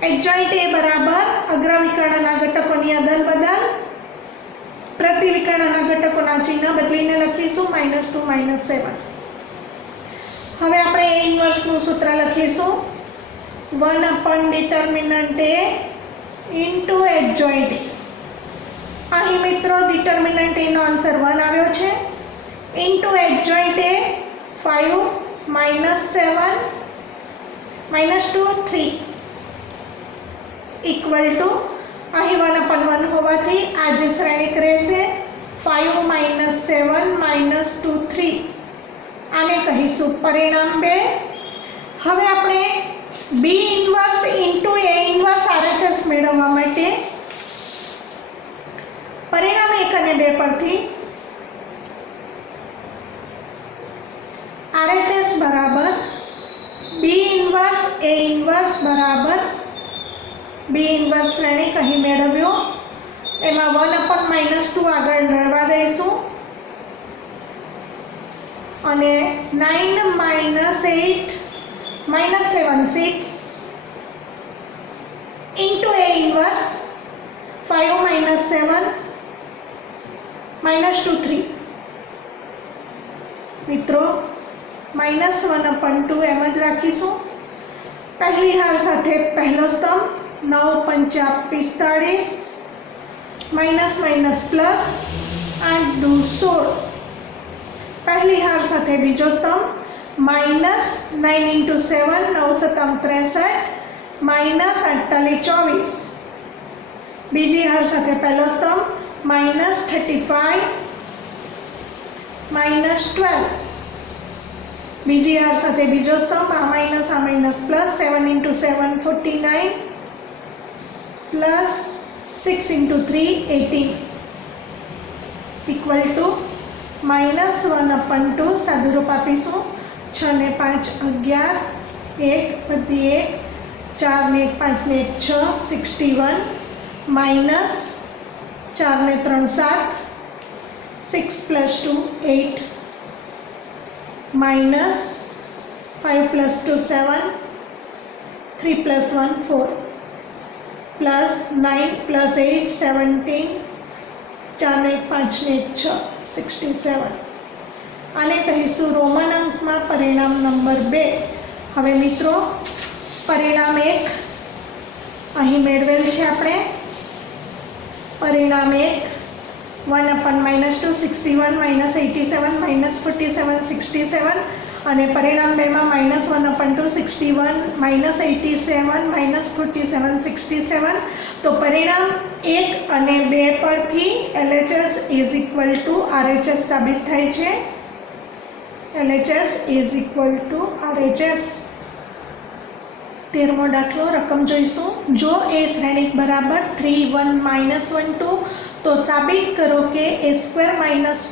એડજોઇન્ટ એ બરાબર અગ્રવિકર્ણના ઘટકોની અદલ બદલ પ્રતિવિકર્ણના ઘટકોના ચિહ્ન બદલીને લખીશું -2 -7। હવે આપણે એ ઇન્વર્સનું સૂત્ર લખીશું 1 ડિટર્મિનન્ટ એ ઇન્ટુ એડજોઇન્ટ એ। અહીં મિત્રો ડિટર્મિનન્ટ એનો આન્સર 1 આવ્યો છે into adjoint A 5 -7 -2 3 equal to અહીં 1/1 હોવાથી આ જે શ્રેણિક રહેશે 5 -7 -2 3 આને કહીશું પરિણામ 2। હવે આપણે બી ઇન્વર્સ ઇન્ટુ એ ઇન્વર્સ આરએચએસ મેળવવા માટે પરિણામ 1 અને 2 પરથી આરએચએસ બરાબર બી ઇન્વર્સ એ ઇન્વર્સ બરાબર બી ઇન્વર્સ શ્રેણિક અહીં મેળવ્યો એમાં 1/-2 આગળ રહેવા દઈશું અને 9 -8 -7 6 into a inverse 5 -7 -2 3 મિત્રો -1/2 એમ જ રાખીશું। પહેલી હાર સાથે પહેલો સ્તંભ 9 × 5 = 45 પ્લસ 8 × 16 પહેલી હાર સાથે બીજો સ્તંભ -9 × 7 9 × 63 -48 24 બીજી હાર સાથે પહેલો સ્તંભ -35 -12 બીજી હાર સાથે બીજો સ્તંભ આ minus plus 7 × 7 49 plus 6 × 3 18 equal to -1/2 સાદુરૂપ આપીશું 6 ને 5 11 1 બધી 1 4 ને 1 5 ને 1 6 61 માઇનસ 4 ને 3 7 6 + 2 8 માઇનસ 5 + 2 7 3 + 1 4 પ્લસ 9 + 8 17 4 ને 1 5 ને 1 6 67 આને કહીશું રોમન અંકમાં પરિણામ નંબર 2। હવે મિત્રો પરિણામ 1 અહીં મેળવેલ છે આપણે પરિણામ 1 1/-2 61 -87 -47 67 અને પરિણામ 2 માં -1/2 61 -87 -47 67 તો પરિણામ 1 અને 2 પરથી LHS = RHS સાબિત થાય છે। LHS = RHS। 13મો દાખલો રકમ જોઈશું જો એ શ્રેણિક બરાબર 3 1 -1 2 તો સાબિત કરો કે a² -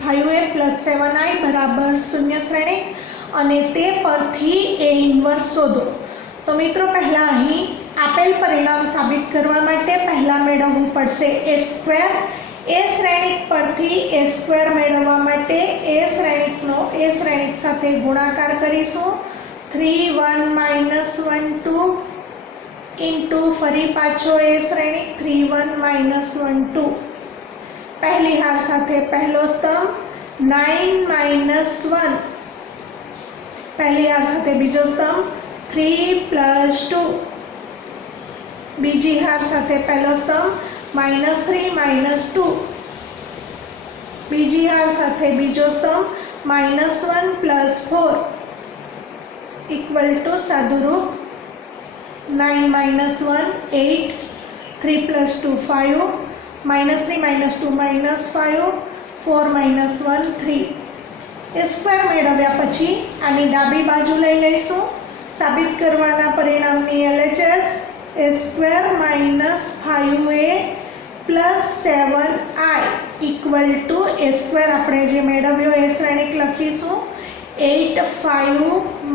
5a + 7i બરાબર 0 શ્રેણિક અને તે પરથી એ ઇન્વર્સ શોધો। તો મિત્રો પહેલાં અહીં આપેલ પરિણામ સાબિત કરવા માટે પહેલાં મેળવવું પડશે a²। એ શ્રેણિક પરથી a² મેળવવા માટે એ શ્રેણિકનો એ શ્રેણિક સાથે ગુણાકાર કરીશું 3 1 -1 2 ઇન્ટુ ફરી પાછો એ શ્રેણિક 3 1 -1 2 પહેલી હાર સાથે પહેલો સ્તંભ 9 -1 પહેલી હાર સાથે બીજો સ્તંભ 3 + 2 બીજી હાર સાથે પહેલો સ્તંભ -3 -2 બીજી હાર સાથે બીજો સ્તંભ -1 + 4 ઇક્વલ ટુ સાદુરૂપ 9 - 1 8 3 + 2 5 -3 -2 -5 4 -1 3 એ સ્ક્વેર મેળવ્યા પછી આની ડાબી બાજુ લઈ લઈશું સાબિત કરવાના પરિણામની LHS a square minus 5a plus 7i equal to a square આપણે જે મેળવ્યો એ શ્રેણિક લખીશું 8 5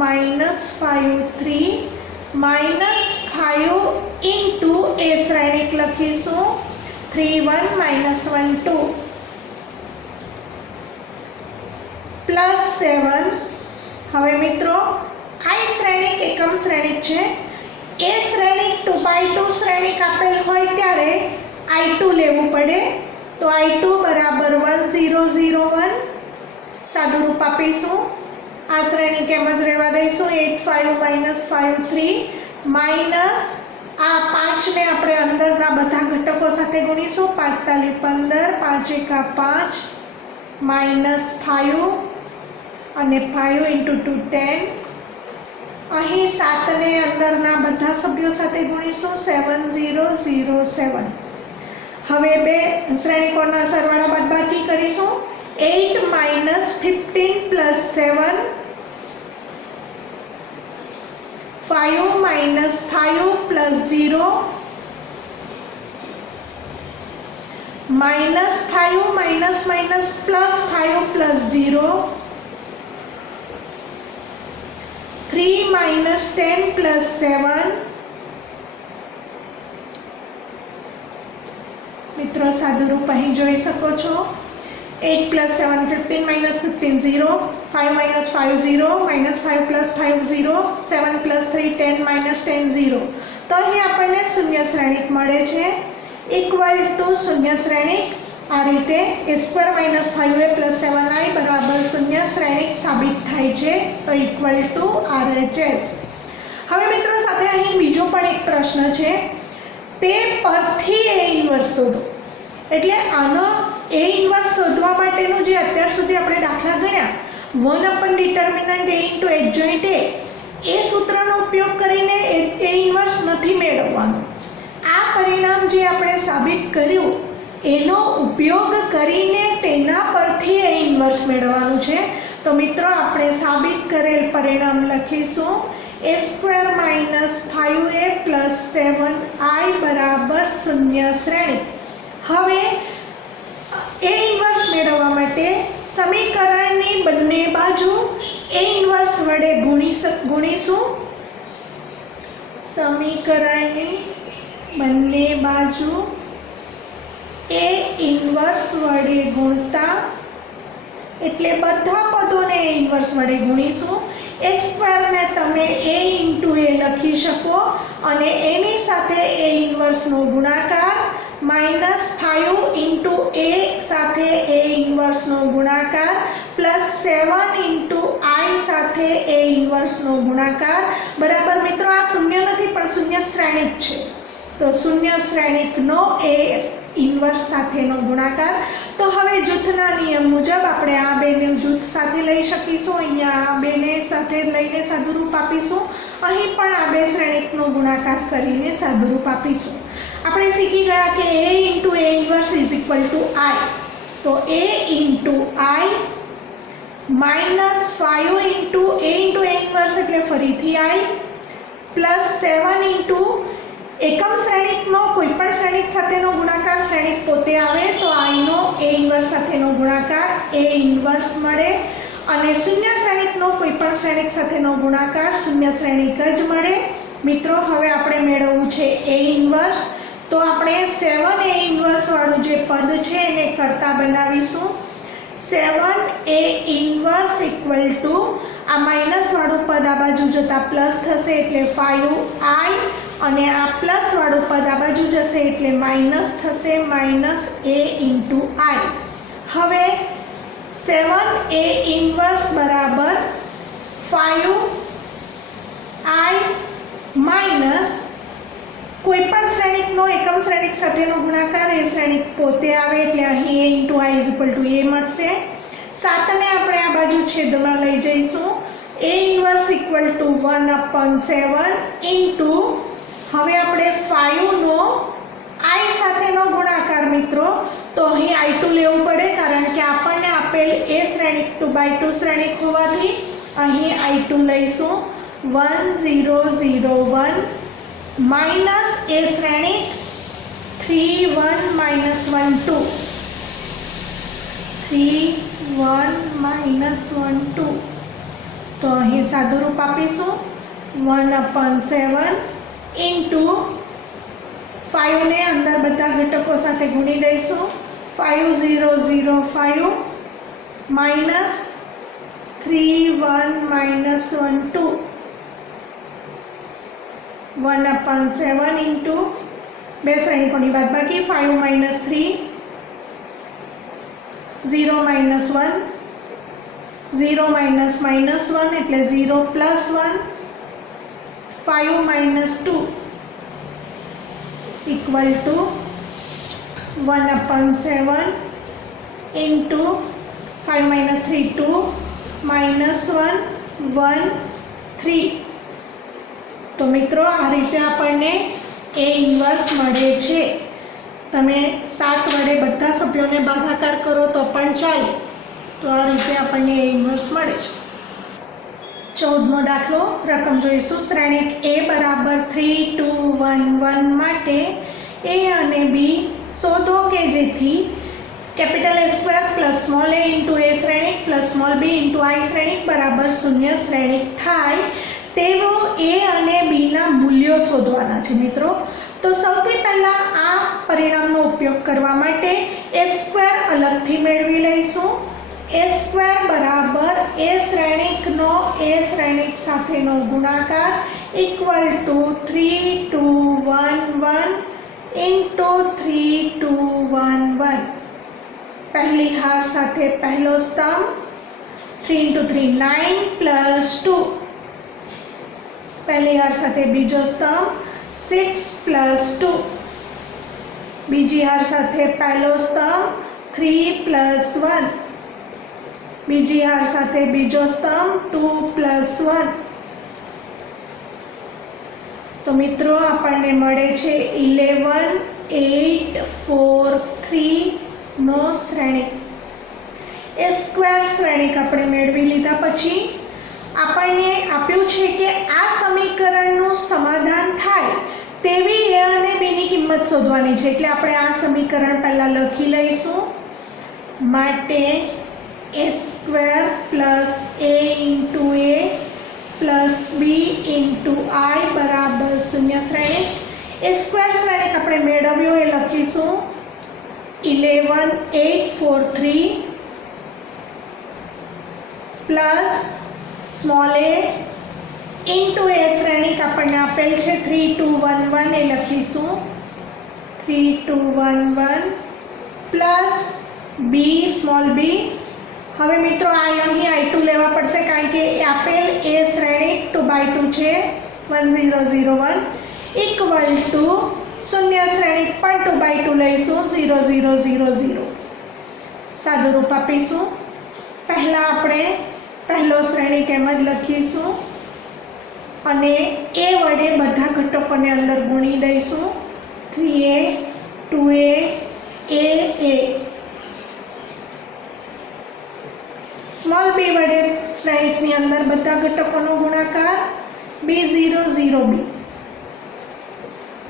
minus 5 3 minus 5 into a શ્રેણિક લખીશું 3 1 minus 1 2 plus 7. હવે મિત્રો આ શ્રેણિક એકમ શ્રેણિક છે એ શ્રેણિક 2/2 શ્રેણિક આપેલ હોય ત્યારે I2 લેવું પડે તો I2 બરાબર 1001 સાદું રૂપ આપીશું આ શ્રેણિક એમ જ રહેવા દઈશું 8 5 minus 5 3 માઇનસ આ 5 ને આપણે અંદરના બધા ઘટકો સાથે ગુણીશું 5 તાલી 15 5 એકા 5 માઇનસ 5 અને 5 into 2 10 અહીં 7 ને અંદરના બધા સભ્યો સાથે ગુણીશું 7007 હવે બે શ્રેણિકોના સરવાળા બાદબાકી કરીશું 8 minus 15 plus 7 5 minus 5 plus 0 minus 5 minus minus plus 5 plus 0 3 minus 10 plus 7 મિત્રો સાદું રૂપ અહીં જોઈ શકો છો 8 plus 7 15 minus 15 0 5 minus 5 0 minus 5 plus 5 0 7 plus 3 10 minus 10 0 તો અહીં આપણને શૂન્ય શ્રેણિક મળે છે ઇક્વલ ટુ શૂન્ય શ્રેણિક આ રીતે a square minus 5a plus 7i બરાબર શૂન્ય શ્રેણિક સાબિત થાય છે તો ઇક્વલ ટુ RHS. હવે મિત્રો સાથે અહીં બીજો પણ એક પ્રશ્ન છે તે પરથી a ઇન્વર્સ શોધો એટલે આનો a ઇન્વર્સ શોધવા માટેનું જે અત્યાર સુધી આપણે દાખલા ગણ્યા 1 upon determinant a into adjoint a એ સૂત્રનો ઉપયોગ કરીને a ઇન્વર્સ નથી મેળવવાનો આ પરિણામ જે આપણે સાબિત કર્યું એનો ઉપયોગ કરીને તેના પરથી a ઇન્વર્સ મેળવવાનું છે તો મિત્રો આપણે સાબિત કરેલ પરિણામ લખીશું a square minus 5a plus 7i બરાબર શૂન્ય શ્રેણી. હવે a ઇન્વર્સ મેળવવા માટે સમીકરણની બંને બાજુ a ઇન્વર્સ વડે ગુણીશું સમીકરણની બંને બાજુ a ઇન્વર્સ વડે ગુણતા એટલે બધા પદોને a ઇન્વર્સ વડે ગુણીશું a સ્ક્વેરને તમે a into a લખી શકો અને એની સાથે a ઇન્વર્સનો ગુણાકાર માઇનસ 5 into a સાથે a ઇન્વર્સનો ગુણાકાર પ્લસ 7 into i સાથે a ઇન્વર્સનો ગુણાકાર બરાબર. મિત્રો આ શૂન્ય નથી પણ શૂન્ય શ્રેણિક છે તો શૂન્ય શ્રેણિકનો a ઇન્વર્સ સાથેનો ગુણાકાર. તો હવે જૂથના નિયમ મુજબ આપણે આ બેને જૂથ સાથે લઈ શકીશું અહીંયા આ બેને સાથે લઈને સાદુરૂપ આપીશું અહીં પણ આ બે શ્રેણિકનો ગુણાકાર કરીને સાદુરૂપ આપીશું. આપણે શીખી ગયા કે a into a inverse is equal two i તો a into i minus 5 into a inverse એટલે ફરીથી i પ્લસ 7 into એકમ શ્રેણિકનો કોઈપણ શ્રેણિક સાથેનો ગુણાકાર શ્રેણિક પોતે આવે તો આઈનો a ઇન્વર્સ સાથેનો ગુણાકાર a ઇન્વર્સ મળે અને શૂન્ય શ્રેણિકનો કોઈપણ શ્રેણિક સાથેનો ગુણાકાર શૂન્ય શ્રેણિક જ મળે. મિત્રો હવે આપણે મેળવવું છે a ઇન્વર્સ તો આપણે 7a ઇન્વર્સ વાળું જે પદ છે એને કરતા બનાવીશું 7a ઇન્વર્સ ઇક્વલ ટુ આ માઇનસ વાળું પદ આ બાજુ જતા પ્લસ થશે એટલે 5i અને આ પ્લસ વાળું પદ આ બાજુ જશે એટલે માઇનસ થશે માઇનસ a into i. હવે 7a ઇન્વર્સ બરાબર 5i માઇનસ કોઈપણ શ્રેણિકનો એકમ શ્રેણિક સાથેનો ગુણાકાર એ શ્રેણિક પોતે આવે એટલે અહીં a into i is equal to a મળશે. 7ને આપણે આ બાજુ છેદમાં લઈ જઈશું a inverse equal to 1 upon 7 into હવે આપણે 5નો i સાથેનો ગુણાકાર મિત્રો તો અહીં i2 લેવું પડે કારણ કે આપણને આપેલ a શ્રેણિક 2/2 શ્રેણિક હોવાથી અહીં i2 લઈશું 1001 माइनस ए श्रेणिक 3 1 माइनस 1 2 3 1 माइनस 1 2 तो अहीं सादुरूप आपीशुं 1/7 इंटू 5 ने अंदर बधा घटकों साथे गुणी दईशुं 5005 माइनस 3 1 माइनस 1 2 1/7 इंटू बे श्रेणिकोनी बादबाकी 5 माइनस 3 0 माइनस 1 0 माइनस माइनस 1 एटले 0 plus 1 5 minus 2 equal to 1/7 into 5 minus 3 2 minus 1 1 3 तो मित्रों आ रीते आपने ए इन्वर्स मळे छे। तमे 7 वडे बधा सभ्योने भागाकार करो तो पण चाले। तो आ रीते आपने ए इन्वर्स मळे छे। 14मो दाखलो रकम जोईशुं श्रेणिक ए बराबर 3 2 1 1 माटे ए अने बी शोधो के जेथी capital A square plus small A into A श्रेणिक plus small B into I श्रेणिक बराबर 0 श्रेणिक थाय तेवो ए अने बी ना मूल्यों शोधवाना छे मित्रों। तो सौथी पहला आ परिणामनो उपयोग करवा माटे ए स्क्वेर अलगथी मेळवी लईशुं। ए स्क्वेर बराबर ए श्रेणिक नो ए श्रेणिक साथेनो गुणाकार इक्वल टू 3 2 1 1 इंटू 3 2 1 1 पहली हार साथे पहलो स्तंभ 3 इंटू 3 9 प्लस 2 पहली हार साथे बीजो स्तंभ 6 प्लस 2 बीजी हार साथे पहलो स्तंभ 3 प्लस 1 बीजी हार साथे बीजो स्तंभ 2 प्लस 1 तो मित्रों आपने मळे छे 11 8 4 3 no Shrenik. A square Shrenik आपणे मेळवी लीधा पछी आपने आप्युं छे के आ समीकरणनुं समाधान थाय तेवी ए अने बी नी किंमत शोधवानी छे। एटले आपणे आ समीकरण पहेला लखी लईशुं। माटे ए स्क्वेर प्लस ए इंटू ए प्लस बी इंटू आई बराबर 0 श्रेणिक। ए स्क्वेर श्रेणिक आपणे मेळव्यो ए लखीशुं 11 8 4 3 plus small A into A Shrenik आपने आपेल है 3 2 1 1 ए लखीशू 3 2 1 1 प्लस बी स्मॉल बी। हवे मित्रों अहीं I2 लेवा पड़शे कारण के आपेल ए श्रेणिक 2/2 है 1001 इक्वल टू 0 श्रेणिक पण 2/2 लईशू 0 0 0 0 सादुरूप आपीशू। पहला आपणे पहलो श्रेणिक एम ज लखीशू अने ए वडे बधा घटकोने अंदर गुणी दईशू 3a 2a a small B वडे श्रेणिकनी अंदर बधा घटकोनो गुणाकार b0 0 b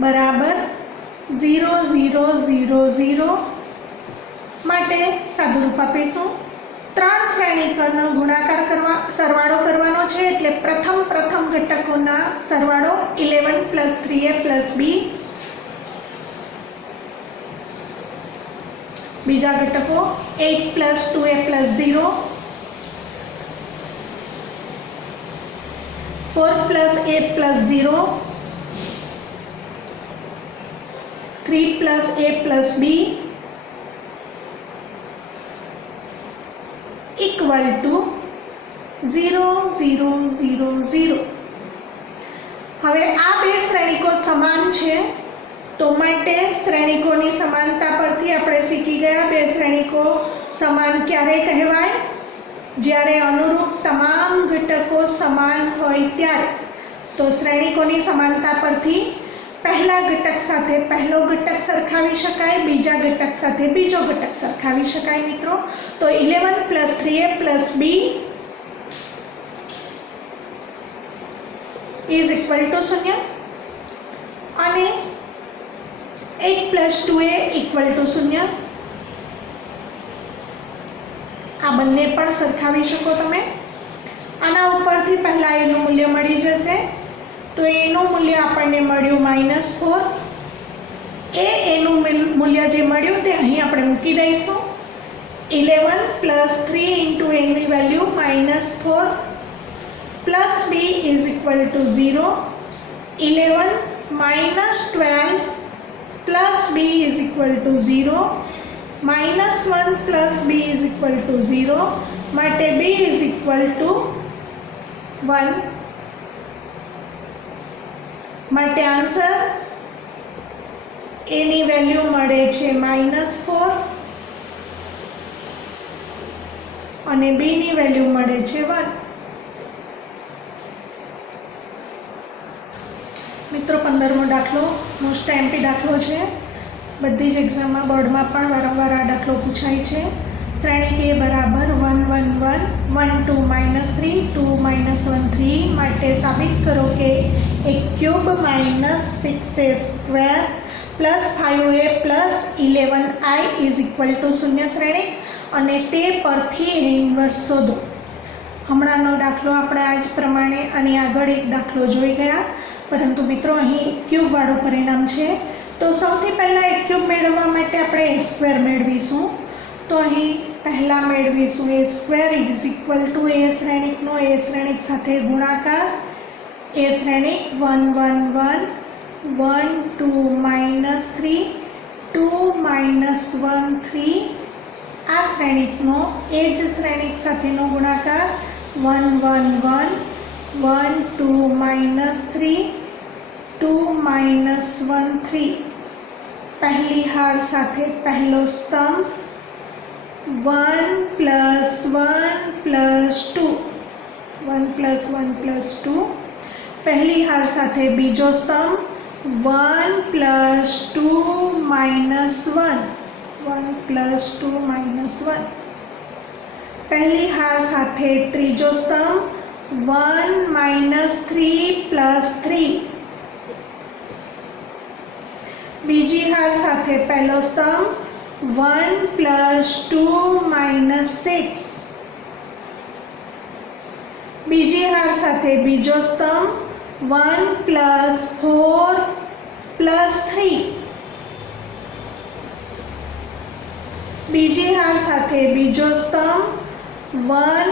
बराबर 0 0 0 0 माटे सादुरूप आपीशू। 3 श्रेणिकोनो गुणाकार करवा सरवाळो करवानो छे एटले प्रथम घटकोना सरवाळो 11 प्लस 3a प्लस b बीजा घटको 8 plus 2a plus 0 4 plus a plus 0 3 plus a plus b equal to 0 0 0 0। हवे आ बे श्रेणिको समान छे तो माटे श्रेणिकोनी समानता परथी आपणे शीखी गया बे श्रेणिको समान क्यारे कहेवाय ज्यारे अनुरूप तमाम घटको समान होय त्यारे। तो श्रेणिकोनी समानता परथी पहला घटक साथे पहलो घटक सरखावी शकाय बीजा घटक साथे बीजो घटक सरखावी शकाय मित्रों। तो 11 plus 3a plus b is equal to 0। અને 8 + 2a = 0. આ બંને પણ સરખાવી શકો તમે. આના ઉપરથી પહેલાં એનું મૂલ્ય મળી જશે, તો એનું મૂલ્ય આપણને મળ્યું -4. એનું મૂલ્ય જે મળ્યું તે અહીં આપણે મૂકી દઈશું. 11 + 3 × એની વેલ્યુ -4 + b = 0. 11 - 12 + b = 0. -1 + b = 0. માટે b = 1. માટે આન્સર એની વેલ્યુ મળે છે -4 અને b ની વેલ્યુ મળે છે 1. મિત્રો 15મો દાખલો મોસ્ટ એમપી દાખલો છે. બધી જ એક્ઝામમાં બોર્ડમાં પણ વારંવાર આ દાખલો પૂછાય છે. શ્રેણી a બરાબર 1 1 1 1 2 -3 2 -1 3 માટે સાબિત કરો કે a³ - 6a² + 5a + 11i = 0 શ્રેણી અને તે પરથી A ઇન્વર્સ શોધો. હમણાંનો દાખલો આપણે આ જ પ્રમાણે આની આગળ એક દાખલો જોઈ ગયા, પરંતુ મિત્રો અહીં a³ વાળું પરિણામ છે. તો સૌથી પહેલાં a³ મેળવવા માટે આપણે a² મેળવીશું. તો અહીં પહેલાં મેળવીશું a² = a શ્રેણિકનો a શ્રેણિક સાથે ગુણાકાર. a શ્રેણિક 1 1 1 1 2 -3 2 -1 3. આ શ્રેણિકનો એ જ શ્રેણિક સાથેનો ગુણાકાર 1 1 1 1 2 -3 2 -1 3. પહેલી હાર સાથે પહેલો સ્તંભ 1 + 1 + 2 1 + 1 + 2. પહેલી હાર સાથે બીજો સ્તંભ 1 + 2 - 1 1 + 2 - 1. પહેલી હાર સાથે ત્રીજો સ્તંભ 1 - 3 + 3. બીજી હાર સાથે પહેલો સ્તંભ 1 + 2 - 6. બીજી હાર સાથે બીજો સ્તંભ 1 + 4 + 3. બીજી હાર સાથે બીજો સ્તંભ 1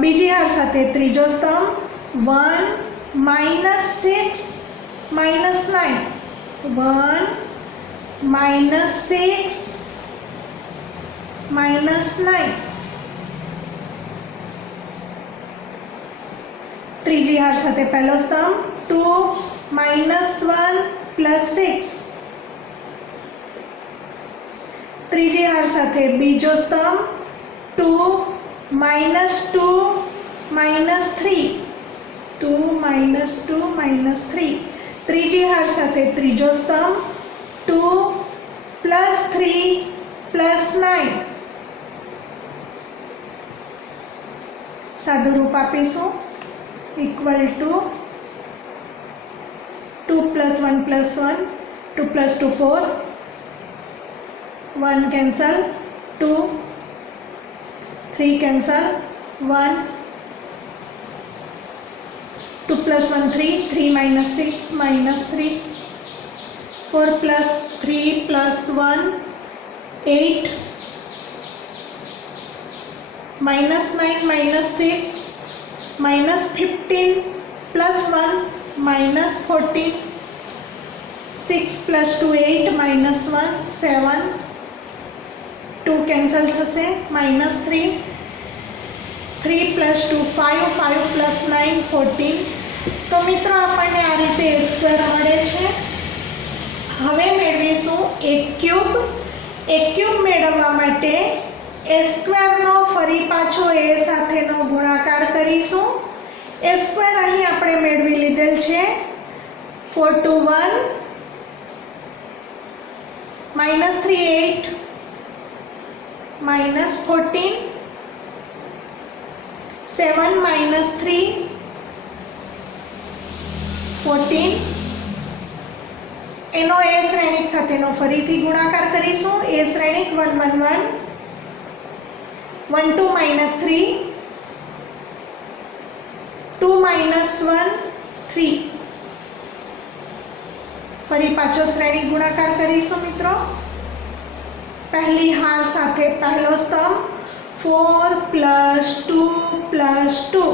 બીજી હાર સાથે ત્રીજો સ્તંભ 1 - 6 - 9 1 - 6 - 9. ત્રીજી હાર સાથે પહેલો સ્તંભ 2 - 1 + 6. ત્રીજી હાર સાથે બીજો સ્તંભ 2 - 2 - 3 2 - 2 - 3. ત્રીજી હાર સાથે ત્રીજો સ્તંભ 2 + 3 + 9. સાદું રૂપ આપીશું = 2 + 1 + 1 2 + 2 4 1 cancel 2 3 cancel 1 2 + 1 3 3 - 6 - 3 4 + 3 + 1 8 -9 - 6 -15 + 1 -14 6 + 2 8 -1 7 2 કેન્સલ થશે -3 3 + 2 5 5 + 9 14. તો મિત્રો આપણને આ રીતે a² મળે છે. હવે મેળવીશું a³. a³ મેળવવા માટે a² નો ફરી પાછો a સાથેનો ગુણાકાર કરીશું. a² અહીં આપણે મેળવી લીધેલ છે 4 2 1 -3 8 -14 7 - 3 14 એનો એ શ્રેણિક સાથેનો ફરીથી ગુણાકાર કરીશું. એ શ્રેણિક 1 1 1 1 2 -3 2 -1 3. ફરી પાછો શ્રેણિક ગુણાકાર કરીશું મિત્રો. પહેલી હાર સાથે પહેલો સ્તંભ 4 + 2 + 2.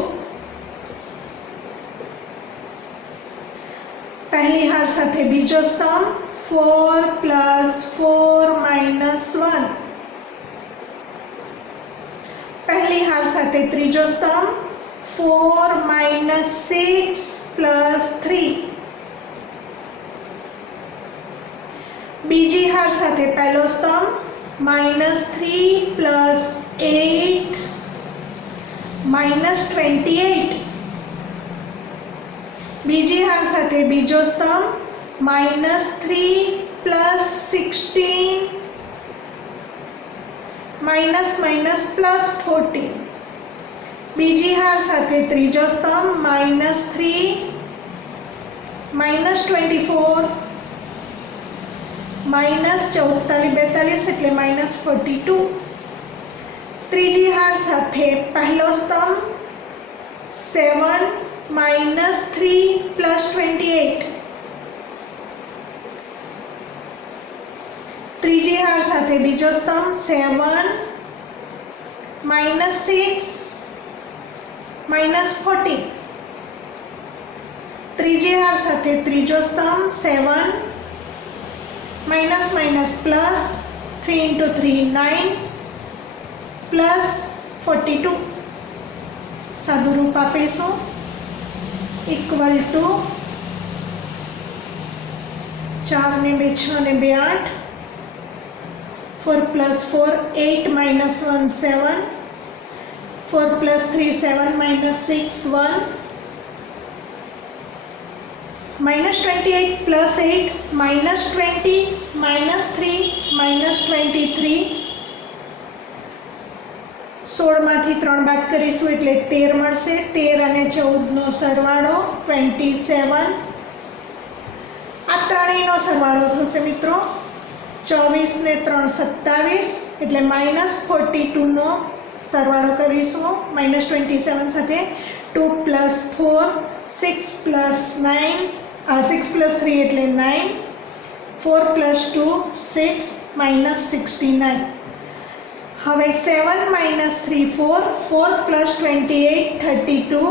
પહેલી હાર સાથે બીજો સ્તંભ 4 + 4 -1. પહેલી હાર સાથે ત્રીજો સ્તંભ 4 -6 + 3. બીજી હાર સાથે પહેલો સ્તંભ -3 + 8 -28. બીજી હાર સાથે બીજો સ્તંભ -3 + 16 -14. બીજી હાર સાથે ત્રીજો સ્તંભ -3 -24 -42 એટલે -42. ત્રીજી હાર સાથે પહેલો સ્તંભ 7 -3 + 28. ત્રીજી હાર સાથે બીજો સ્તંભ 7 -6 -14. ત્રીજી હાર સાથે ત્રીજો સ્તંભ 7 -+ 3 × 3 9 +42. સાદું રૂપ આપીશું = 4 ને 2 6 ને 2 8 4 + 4 8 -1 7 4 + 3 7 -6 1 -28 + 8 -20 -3 -23. 16 માંથી 3 બાદ કરીશું એટલે 13 મળશે. 13 અને 14 નો સરવાળો 27. આ ત્રણેયનો સરવાળો થશે મિત્રો 24 ને 3 27 એટલે -42 નો સરવાળો કરીશું. -27 સાથે 2 + 4 6 + 9 6 + 3 એટલે 9 4 + 2 6 -69. હવે 7 -3 4 4 + 28 32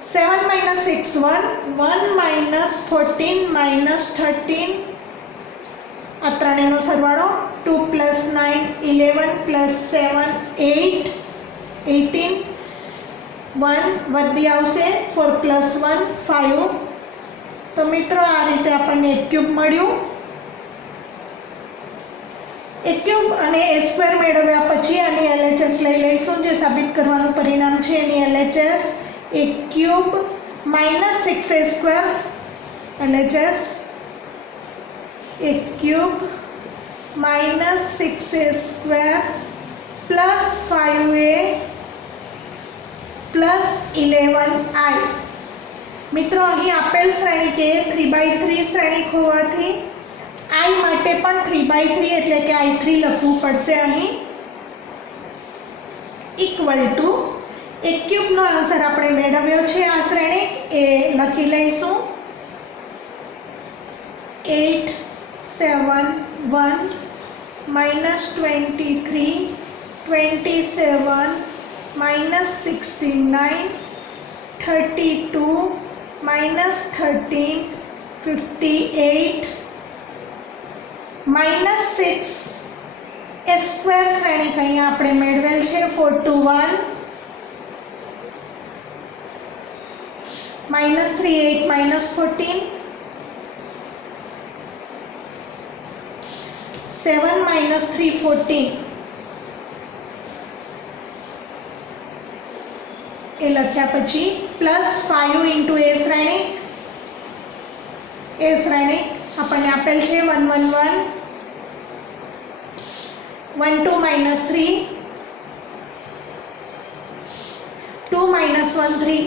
7 -6 1 1 -14 -13. આ ત્રણેયનો સરવાળો 2 + 9 11 + 7 8 18 1 વધી આવશે 4 + 1 5. તો મિત્રો આ રીતે આપણને એક ક્યુબ મળ્યું. એક ક્યુબ અને a² મેળવ્યા પછી આની LHS લઈ લઈશું. જે સાબિત કરવાનું પરિણામ છે એની LHS 1³ - 6a² LHS 1³ - 6a² + 5a + 11i. મિત્રો અહીં આપેલ શ્રેણિક એ 3/3 શ્રેણિક હોવાથી i માટે પણ 3/3 એટલે કે i3 લખવું પડશે. અહીં = 1³ નો આન્સર આપણે મેળવ્યો છે. આ શ્રેણિક એ લખી લઈશું 8 7 1 -23 27 -69 32 -13 58 -6 એ સ્ક્વેર શ્રેણિક અહીંયા આપણે મેળવેલ છે 4 2 1 -3 8 -14 7 -3 14. એ લખ્યા પછી +5 × a શ્રેણિક. એ શ્રેણિક આપણને આપેલ છે 1 1 1 1 2 -3 2 -1 3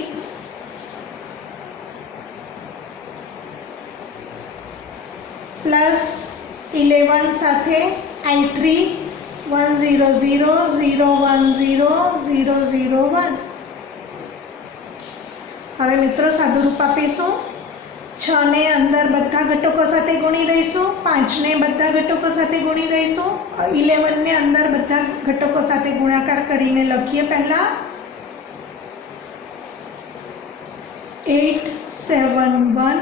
प्लस 11 साथे I3 1 0 0 0 1 0 0 0 1। હવે મિત્રો સાદુરૂપ આપીશું। 6 ને અંદર બધા ઘટકો સાથે ગુણી દઈશું, 5 ને બધા ઘટકો સાથે ગુણી દઈશું, 11 ને અંદર બધા ઘટકો સાથે ગુણાકાર કરીને લખીએ। પહેલા 8 7 1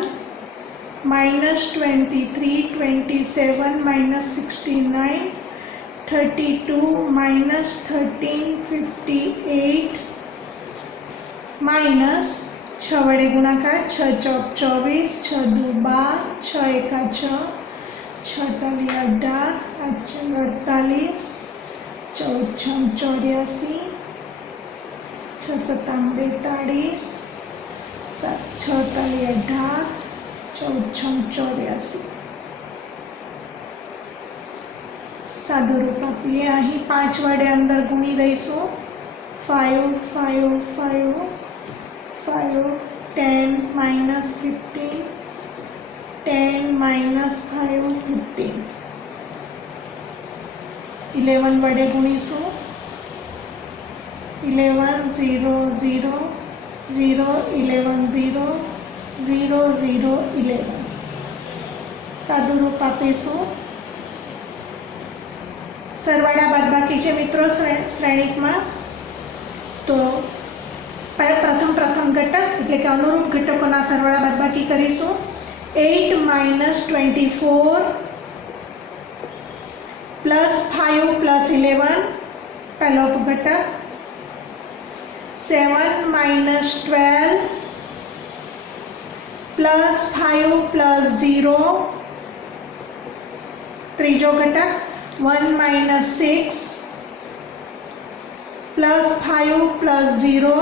minus 23 27 minus 69 32 minus 13 58 minus 6 વડે ગુણાકાર 6 ચોક 24 6 દુ 12 6 એકા 6 6 તાલી 18 5 48 14 છમ 84 6 સત્તામ 42 7 6 તાલી 18 14 છમ 84। સાદુરૂપ આપીએ। અહીં 5 વડે અંદર ગુણી દઈશું। 5 5 5 5 10 minus 15 10 minus 5 15 11 વડે ગુણીશું। 11 0 0 0 11 0 0 0 11। સાદુરૂપ આપીશું। સરવાળા બાદબાકી છે મિત્રો શ્રેણિકમાં, તો પ્રથમ ઘટક એટલે કે અનુરૂપ ઘટકોના સરવાળા બાદબાકી કરીશું। 8 minus 24 plus 5 plus 11 પહેલો ઘટક, 7 minus 12 plus 5 plus 0 ત્રીજો ઘટક, 1 minus 6 plus 5 plus 0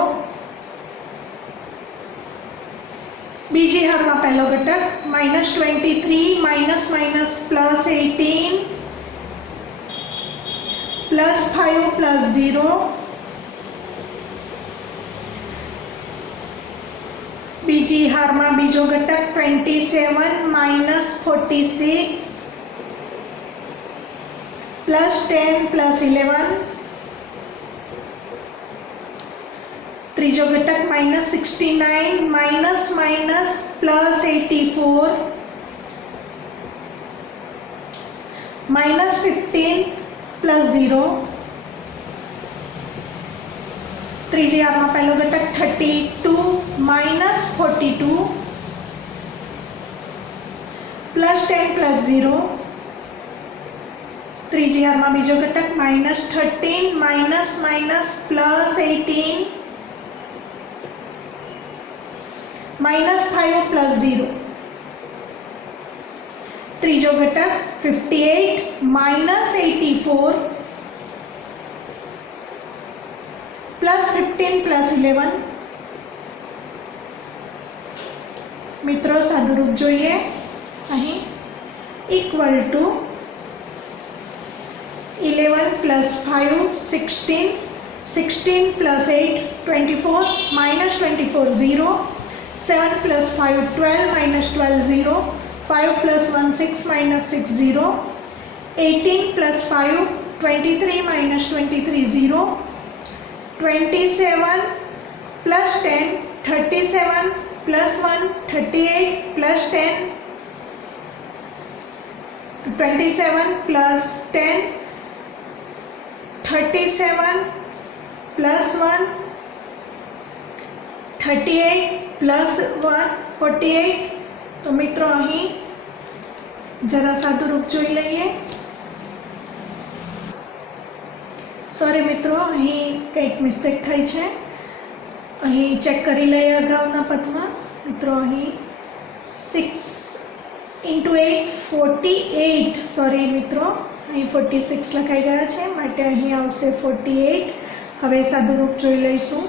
બીજી હારમાં પહેલો ઘટક, minus 23 minus minus plus 18 plus 5 plus 0 બીજી હારમાં બીજો ઘટક, 27 minus 46 plus 10 plus 11 ત્રીજો ઘટક, minus 69 minus minus plus 84 minus 15 plus 0 ત્રીજી હારમાં પહેલો ઘટક, 32 minus 42 plus 10 plus 0 ત્રીજી હારમાં બીજો ઘટક, minus 13 minus minus plus 18 minus 5 plus 0 ત્રીજો ઘટક, 58 minus 84 plus 15 plus 11। મિત્રો સાદુરૂપ જોઈએ। અહીં equal to 11 plus 5 16 16 plus 8 24 minus 24 0 7 plus 5 12 minus 12 0 5 plus 1 6 minus 6 0 18 plus 5 23 minus 23 0 27 plus 10 37 plus 1 38 plus 10 27 plus 10 37 plus 1 38 plus 1 48। તો મિત્રો અહીં જરા સાદુરૂપ જોઈ લઈએ। સોરી મિત્રો, અહીં કંઈક મિસ્ટેક થઈ છે, અહીં ચેક કરી લઈએ અગાઉના પદમાં। મિત્રો અહીં 6 into 8 48, સોરી મિત્રો અહીં 46 લખાઈ ગયા છે, માટે અહીં આવશે 48। હવે સાદુરૂપ જોઈ લઈશું।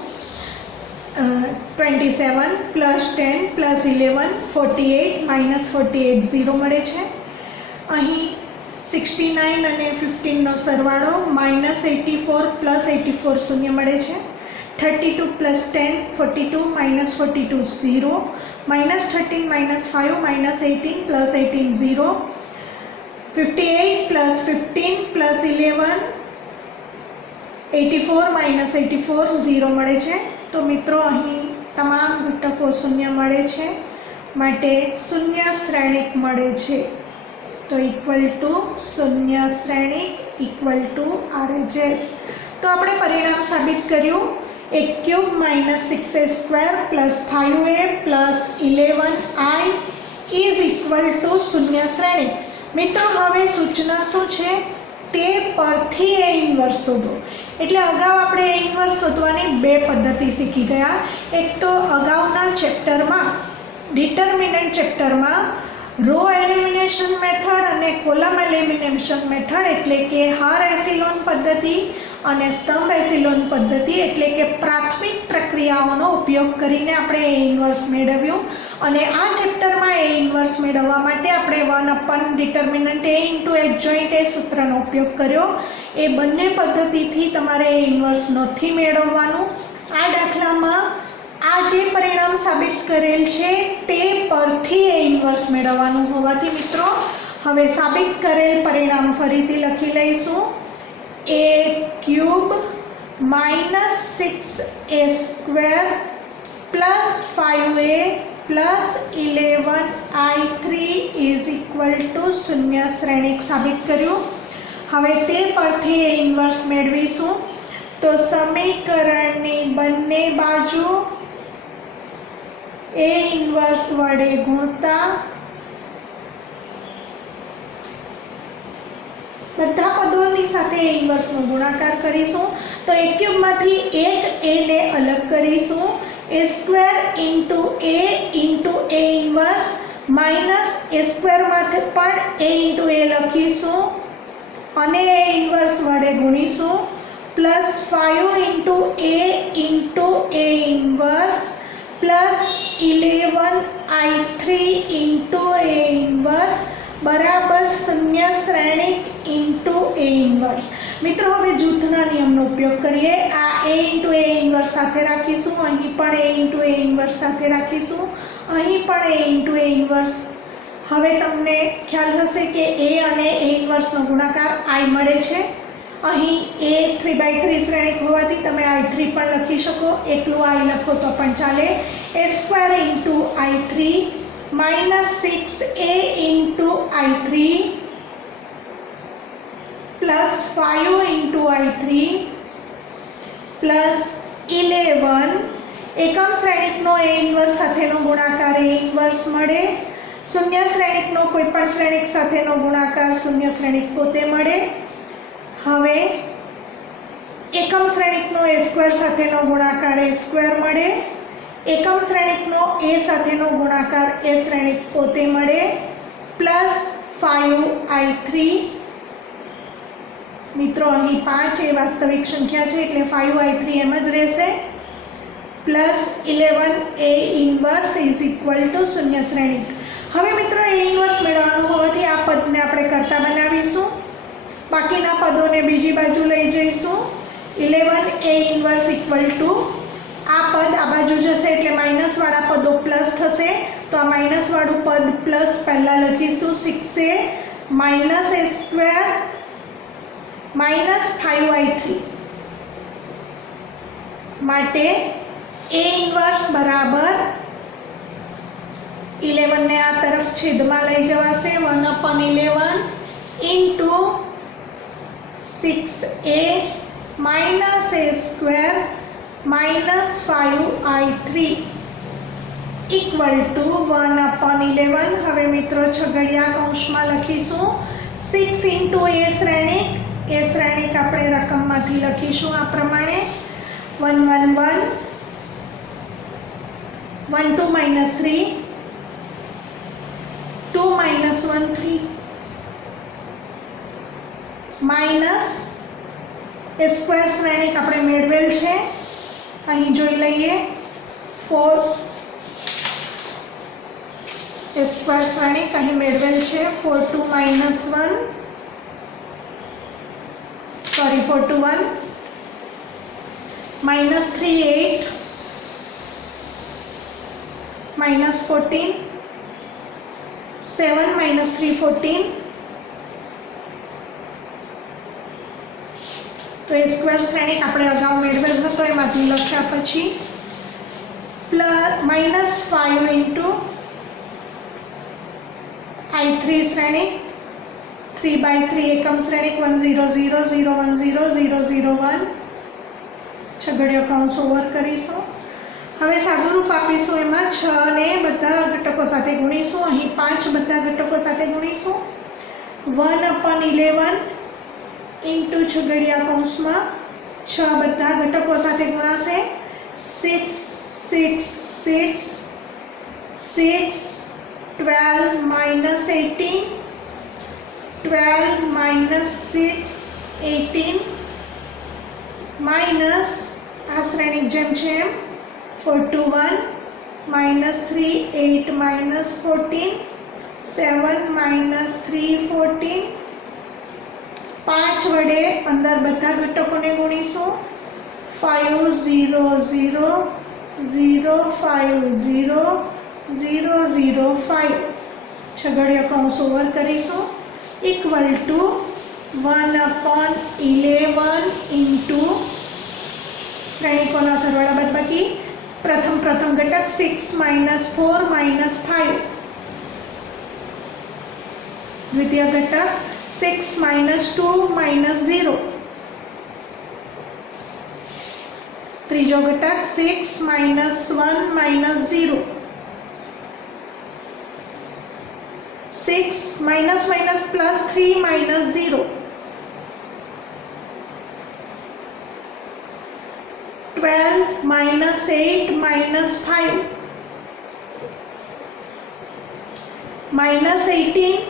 27 plus 10 plus 11 48 minus 48 0 મળે છે। અહીં 69 અને 15નો સરવાળો -84 plus 84 શૂન્ય મળે છે। 32 plus 10 42 minus 42 0 minus 13 minus 5 minus 18 plus 18 0 58 plus 15 plus 11 84 minus 84 0 મળે છે। તો મિત્રો અહીં તમામ ઘટકો શૂન્ય મળે છે માટે શૂન્ય શ્રેણિક મળે છે। તો ઇક્વલ ટુ શૂન્ય શ્રેણિક ઇક્વલ ટુ RHS। તો આપણે પરિણામ સાબિત કર્યું। a cube minus 6a² plus 5a plus 11i is equal two શૂન્ય શ્રેણિક। મિત્રો હવે સૂચના શું છે? તે પરથી એ ઇન્વર્સ શોધો। એટલે અગાઉ આપણે એ ઇન્વર્સ શોધવાની બે પદ્ધતિ શીખી ગયા। એક તો અગાઉના ચેપ્ટરમાં ડિટર્મિનન્ટ ચેપ્ટરમાં રો એલિમિનેશન મેથડ અને કોલમ એલિમિનેશન મેથડ એટલે કે હાર એસિલોન પદ્ધતિ અને સ્તંભ એસિલોન પદ્ધતિ એટલે કે પ્રાથમિક પ્રક્રિયાઓનો ઉપયોગ કરીને આપણે એ ઇન્વર્સ મેળવ્યું। અને આ ચેપ્ટરમાં એ ઇન્વર્સ મેળવવા માટે આપણે 1 determinant a into adjoint a સૂત્રનો ઉપયોગ કર્યો। એ બંને પદ્ધતિથી તમારે એ ઇન્વર્સ નથી મેળવવાનું। આ દાખલામાં આ જે પરિણામ સાબિત કરેલ છે તે પરથી એ ઇન્વર્સ મેળવવાનું હોવાથી મિત્રો હવે સાબિત કરેલ પરિણામ ફરીથી લખી લઈશું। a cube minus 6a² plus 5a plus 11i3 is equal two શૂન્ય શ્રેણિક સાબિત કર્યું। હવે તે પરથી એ ઇન્વર્સ મેળવીશું। તો સમીકરણની બંને બાજુ ए इन्वर्स वडे गुणता बधा पदोनी साथे ए इन्वर्स नो गुणाकार करीशुं। तो ए क्यूब मांथी एक ए ने अलग करीशुं। a² into A inverse minus a² मांथे पण a इंटू ए लखीशुं अने ए इन्वर्स वडे गुणीशुं plus 5 into A inverse plus 11i3 into A inverse बराबर शून्य श्रेणिक इंटू ए इन्वर्स। मित्रों हवे जूथना नियमनो उपयोग करिए। आ ए इंटू ए इन्वर्स साथे राखीशुं, अहीं पण ए इंटू ए इन्वर्स साथे राखीशुं, अहीं पण ए इंटू ए इन्वर्स। हवे तमने ख्याल हशे के ए अने ए इन्वर्सनो गुणाकार i मळे छे। અહીં a 3/3 શ્રેણિક હોવાથી તમે i3 પણ લખી શકો। એકલું i લખો તો પણ ચાલે। a² into i3 minus 6a into i3 plus 5 into i3 plus 11 એકમ શ્રેણિકનો a ઇન્વર્સ સાથેનો ગુણાકાર a ઇન્વર્સ મળે। શૂન્ય શ્રેણિકનો કોઈ પણ શ્રેણિક સાથેનો ગુણાકાર શૂન્ય શ્રેણિક પોતે મળે। હવે એકમ શ્રેણિકનો a² સાથેનો ગુણાકાર a² મળે। એકમ શ્રેણિકનો a સાથેનો ગુણાકાર a શ્રેણિક પોતે મળે પ્લસ 5i3। મિત્રો અહીં 5 એ વાસ્તવિક સંખ્યા છે એટલે 5i3 એમ જ રહેશે plus 11 a inverse is equal two શૂન્ય શ્રેણિક। હવે મિત્રો a ઇન્વર્સ મેળવવાનું હોવાથી આ પદને આપણે કરતા બનાવીશું। बाकीना पदों ने बीजी बाजू लई जईशुं। 11a इन्वर्स इक्वल टू आ पद आ बाजू जशे एटले माइनस वाळा पदों प्लस थशे। तो आ माइनस वाळुं पद प्लस पहला लखीशुं 6a minus a² minus 5i3 माटे a इन्वर्स बराबर 11 ने आ तरफ छेदमां लई जवाशे 1/11 into 6a minus a² minus 5i3 equal to 1/11। हवे मित्रों छगड़िया कौंसमां लखीशुं 6 इंटू ए श्रेणिक आपणे रकम मांथी लखीशुं आ प्रमाणे 1 1 1 1 2 minus 3 2 minus 1 3 minus a² Shrenik આપણે મેળવેલ છે। અહીં જોઈ લઈએ 4 a² શ્રેણિક અહીં મેળવેલ છે 4 2 minus 1 sorry 4 2 1 minus 3 8 minus 14 7 minus 3 14 तो ए स्क्वेर श्रेणिक આપણે અગાઉ મેળવેલ હતો એમાંથી લખ્યા પછી -5 into I3 શ્રેણિક 3/3 એકમ શ્રેણિક 1 0 0 0 1 0 0 0 1 છગડીયો કૌંસ ઓવર કરીશું। હવે સાદુરૂપ આપીશું, એમાં 6 ને બધા ઘટકો સાથે ગુણીશું, અહીં 5 બધા ઘટકો સાથે ગુણીશું। 1/11 ઇન્ટુ છગડીયા કૌંસમાં 6 બધા ઘટકો સાથે ગુણાશે। 6 6 6 6 12 minus 18 12 minus 6 18 minus આ શ્રેણિક જેમ છે એમ 4 to 1 minus 3 8 minus 14 7 minus 3 14 5 વડે અંદર બધા ઘટકોને ગુણીશું। 5 0 0 0 5 0 0 0 5 છગડીયો કૌંસ ઓવર કરીશું ઇક્વલ ટુ 1/11 ઇન્ટુ શ્રેણિકોના સરવાળા બાદબાકી પ્રથમ ઘટક 6 minus 4 minus 5 દ્વિતીય ઘટક 6 minus 2 minus 0 ત્રીજો ઘટક 6 minus 1 minus 0 6 minus minus plus 3 minus 0 12 minus 8 minus 5 minus 18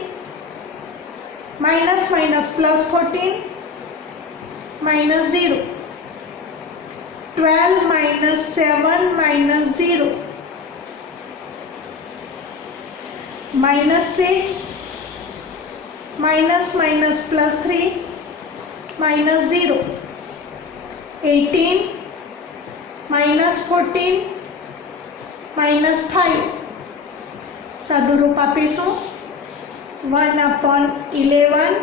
minus minus plus 14 minus 0 12 minus 7 minus 0 minus 6 minus minus plus 3 minus 0 18 minus 14 minus 5 સાદુરૂપ આપીશું 1/11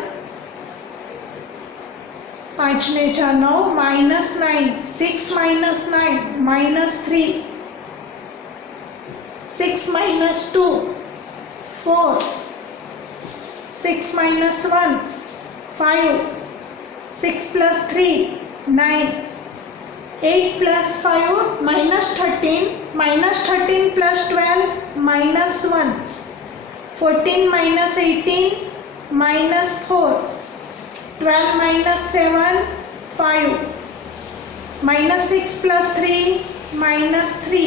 5 ને 4 9 minus 9 6 minus 9 minus 3 6 minus 2 4 6 minus 1 5 6 plus 3 9 8 plus 5 minus 13 plus 12 minus 1 14 minus 18 minus 4 12 minus 7 5 minus 6 plus 3 minus 3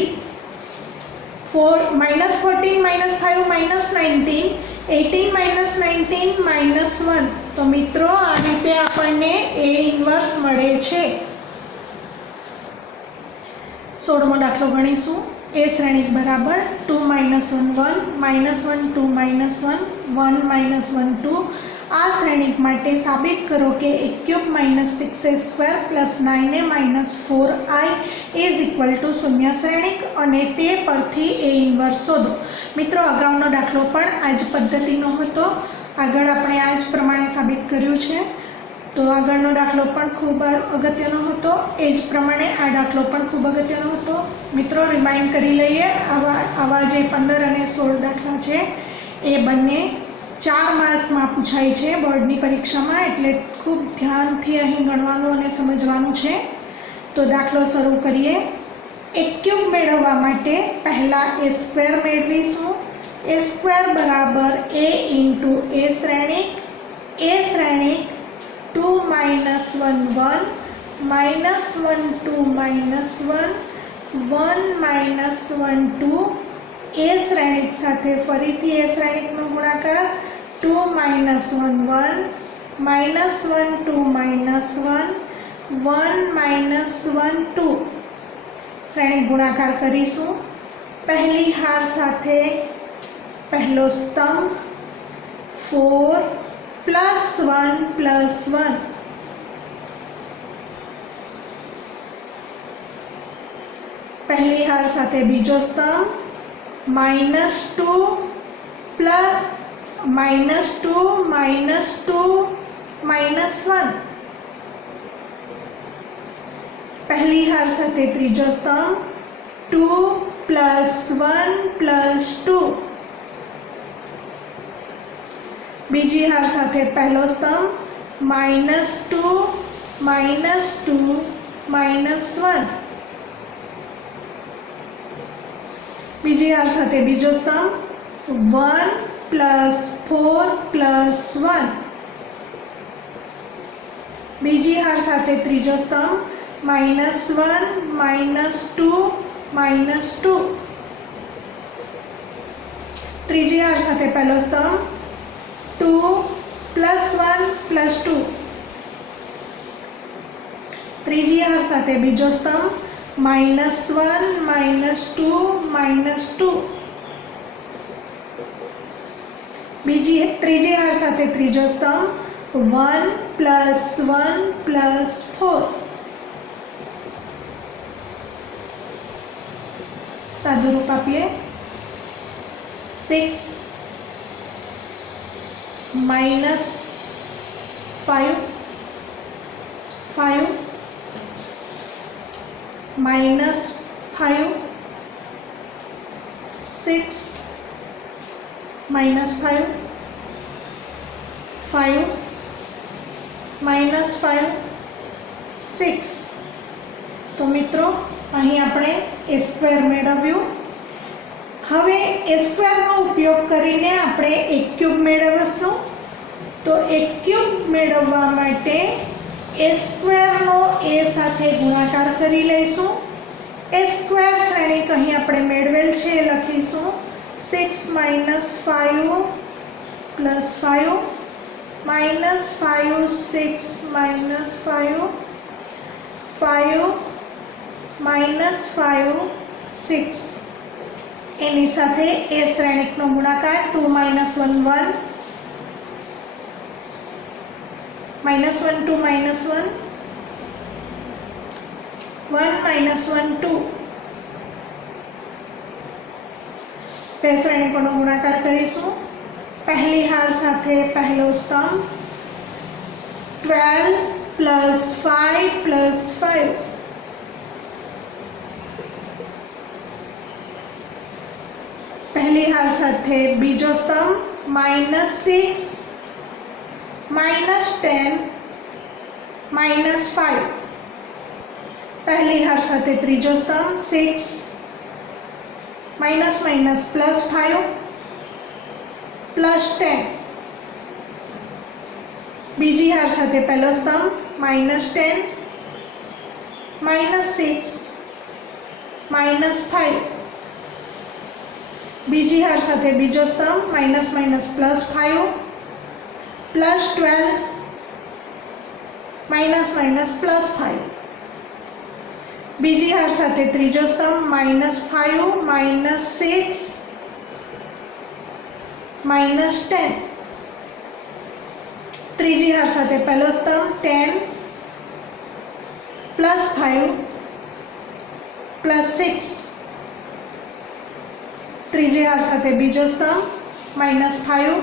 4 minus 14 minus 5 minus 19 18 minus 19 minus 1 તો મિત્રો આ રીતે આપણને A inverse મળે છે। 16મો દાખલો ગણીશું। A શ્રેણિક બરાબર 2 minus 1 1 minus 1 2 minus 1 1 minus 1 2 આ શ્રેણિક માટે સાબિત કરો કે a³ minus 6a² plus 9a minus 4i is equal to શૂન્ય શ્રેણિક અને તે પરથી A ઇન્વર્સ શોધો। મિત્રો અગાઉનો દાખલો પણ આ જ પદ્ધતિનો હતો, આગળ આપણે આ જ પ્રમાણે સાબિત કર્યું છે, તો આગળનો દાખલો પણ ખૂબ અગત્યનો હતો, એ જ પ્રમાણે આ દાખલો પણ ખૂબ અગત્યનો હતો। મિત્રો રિમાઇન્ડ કરી લઈએ, આવા જે 15 અને 16 દાખલા છે એ બંને 4 માર્કમાં પૂછાય છે બોર્ડની પરીક્ષામાં, એટલે ખૂબ ધ્યાનથી અહીં ગણવાનું અને સમજવાનું છે। તો દાખલો શરૂ કરીએ। a³ મેળવવા માટે પહેલાં a² મેળવીશું। a² બરાબર a ઇન્ટુ a શ્રેણિક 2 minus 1 1 minus 1 2 minus 1 1 minus 1 2 a શ્રેણિક સાથે ફરીથી a શ્રેણિકનો ગુણાકાર 2 minus 1 1 minus 1 2 minus 1 1 minus 1 2 શ્રેણિક ગુણાકાર કરીશું। પહેલી હાર સાથે પહેલો સ્તંભ 4 plus 1 plus 1 પહેલી હાર સાથે બીજો સ્તંભ -2 plus -2 -2 -1 पहली हार साथे त्रीजो स्तंभ 2 + 1 + 2। बीजी हार साथे पहलो स्तंभ -2 -2 -1। बीजी हार साथे बीजो स्तंभ 1 + 4 + 1। बीजी हार साथे त्रीजो स्तंभ -1 -2 -2। त्रीजी हार साथे पहलो स्तंभ 2 + 1 + 2। त्रीजी हार साथे बीजो स्तंभ -1 -2 -2। त्रीजी हार साथे त्रीजो स्तंभ 1 + 1 + 4। सादु रूप आपीए 6 - 5 5 -5 6 -5 5 -5 6। तो मित्रों અહીં આપણે a સ્ક્વેર મેળવ્યું। હવે a સ્ક્વેરનો ઉપયોગ કરીને આપણે a ક્યુબ મેળવીશું। તો a ક્યુબ મેળવવા માટે a સ્ક્વેરનો a સાથે ગુણાકાર કરી લઈશું। a સ્ક્વેર શ્રેણિક અહીં આપણે મેળવેલ છે એ લખીશું 6 - 5 + 5 -5 6 - 5 5 -5 6 એની સાથે એ શ્રેણિકનો ગુણાકાર 2 - 1 1 -1 2 -1 1 -1 2। બે શ્રેણિકોનો ગુણાકાર કરીશું। पहली हार साथे पहलो स्तंभ 12 + 5 + 5। पहली हार साथे बीजो स्तंभ -6 -10 -5। पहली हार साथे त्रीजो स्तंभ 6 -5 +10। बीजी हार साथे पहलो स्तंभ -10 -6 -5। बीजी हार साथे बीजो स्तंभ -5 +12 -5। बीजी हार साथे त्रीजो स्तंभ -5 -6 -10। त्रीजी हार साथे पहलो स्तंभ 10 +5 +6। त्रीजी हार साथे बीजो स्तंभ -5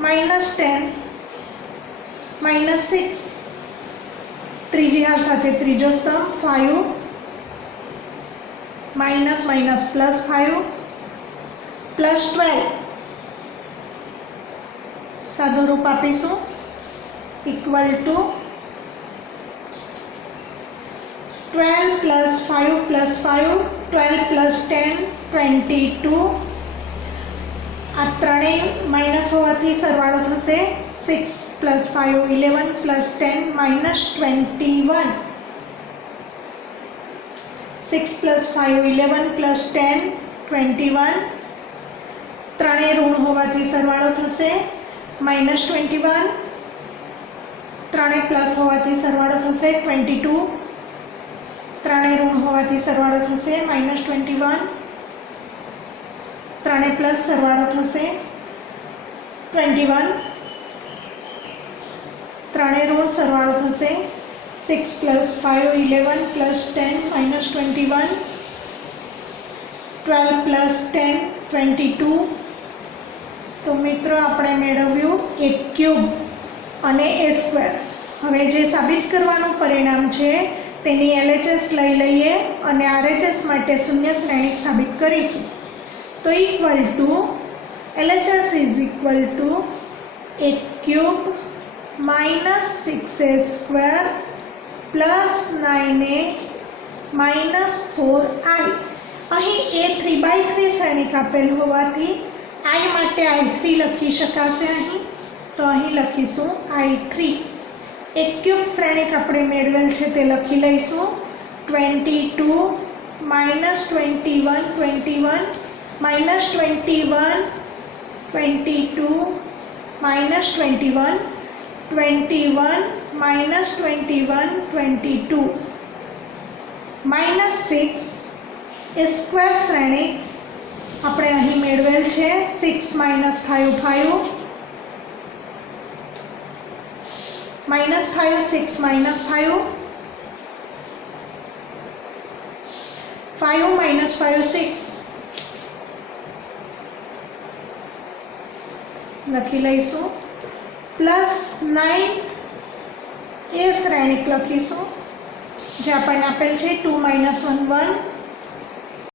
-10 -6। त्रीजी हार साथे त्रीजो स्तंभ 5 -5 +12। सादो रूप आपीशू = 12 + 5 + 5 12 + 10 22। आ त्रणेय माइनस होवाथी सरवाळो थशे 6 + 5 11 + 10 -21। 6 + 5 11 + 10 21। ત્રણેય ઋણ હોવાથી સરવાળો થશે -21। ત્રણેય પ્લસ હોવાથી સરવાળો થશે 22। ત્રણેય ઋણ હોવાથી સરવાળો થશે -21। ત્રણેય પ્લસ સરવાળો થશે 21। ત્રણેય ઋણ સરવાળો થશે 6 + 5 11 + 10 -21। 12 + 10 22। तो मित्रों આપણે મેળવ્યું a ક્યુબ અને a સ્ક્વેર। હવે જે સાબિત કરવાનું પરિણામ છે તેની LHS લઈ લઈએ અને RHS માટે શૂન્ય શ્રેણિક સાબિત કરીશું. તો equal two LHS is equal two 8³ minus 6a² plus 9a minus 4i. અહીં a 3/3 શ્રેણિક આપેલ હોવાથી i માટે i3 લખી શકાશે. અહીં તો અહીં લખીશું i3. 1³ શ્રેણિક આપણે મેળવેલ છે તે લખી લઈશું. 22 minus 21 21 minus 21 22 minus 21 21 minus 21 22 minus 6 એ સ્ક્વેર શ્રેણિક આપણે અહીં મેળવેલ છે. 6 માઇનસ 5 5 માઇનસ 5 6 માઇનસ 5 5 માઇનસ 5 6 લખી લઈશું. પ્લસ 9 એ શ્રેણિક લખીશું જે આપણને આપેલ છે. 2 માઇનસ 1 1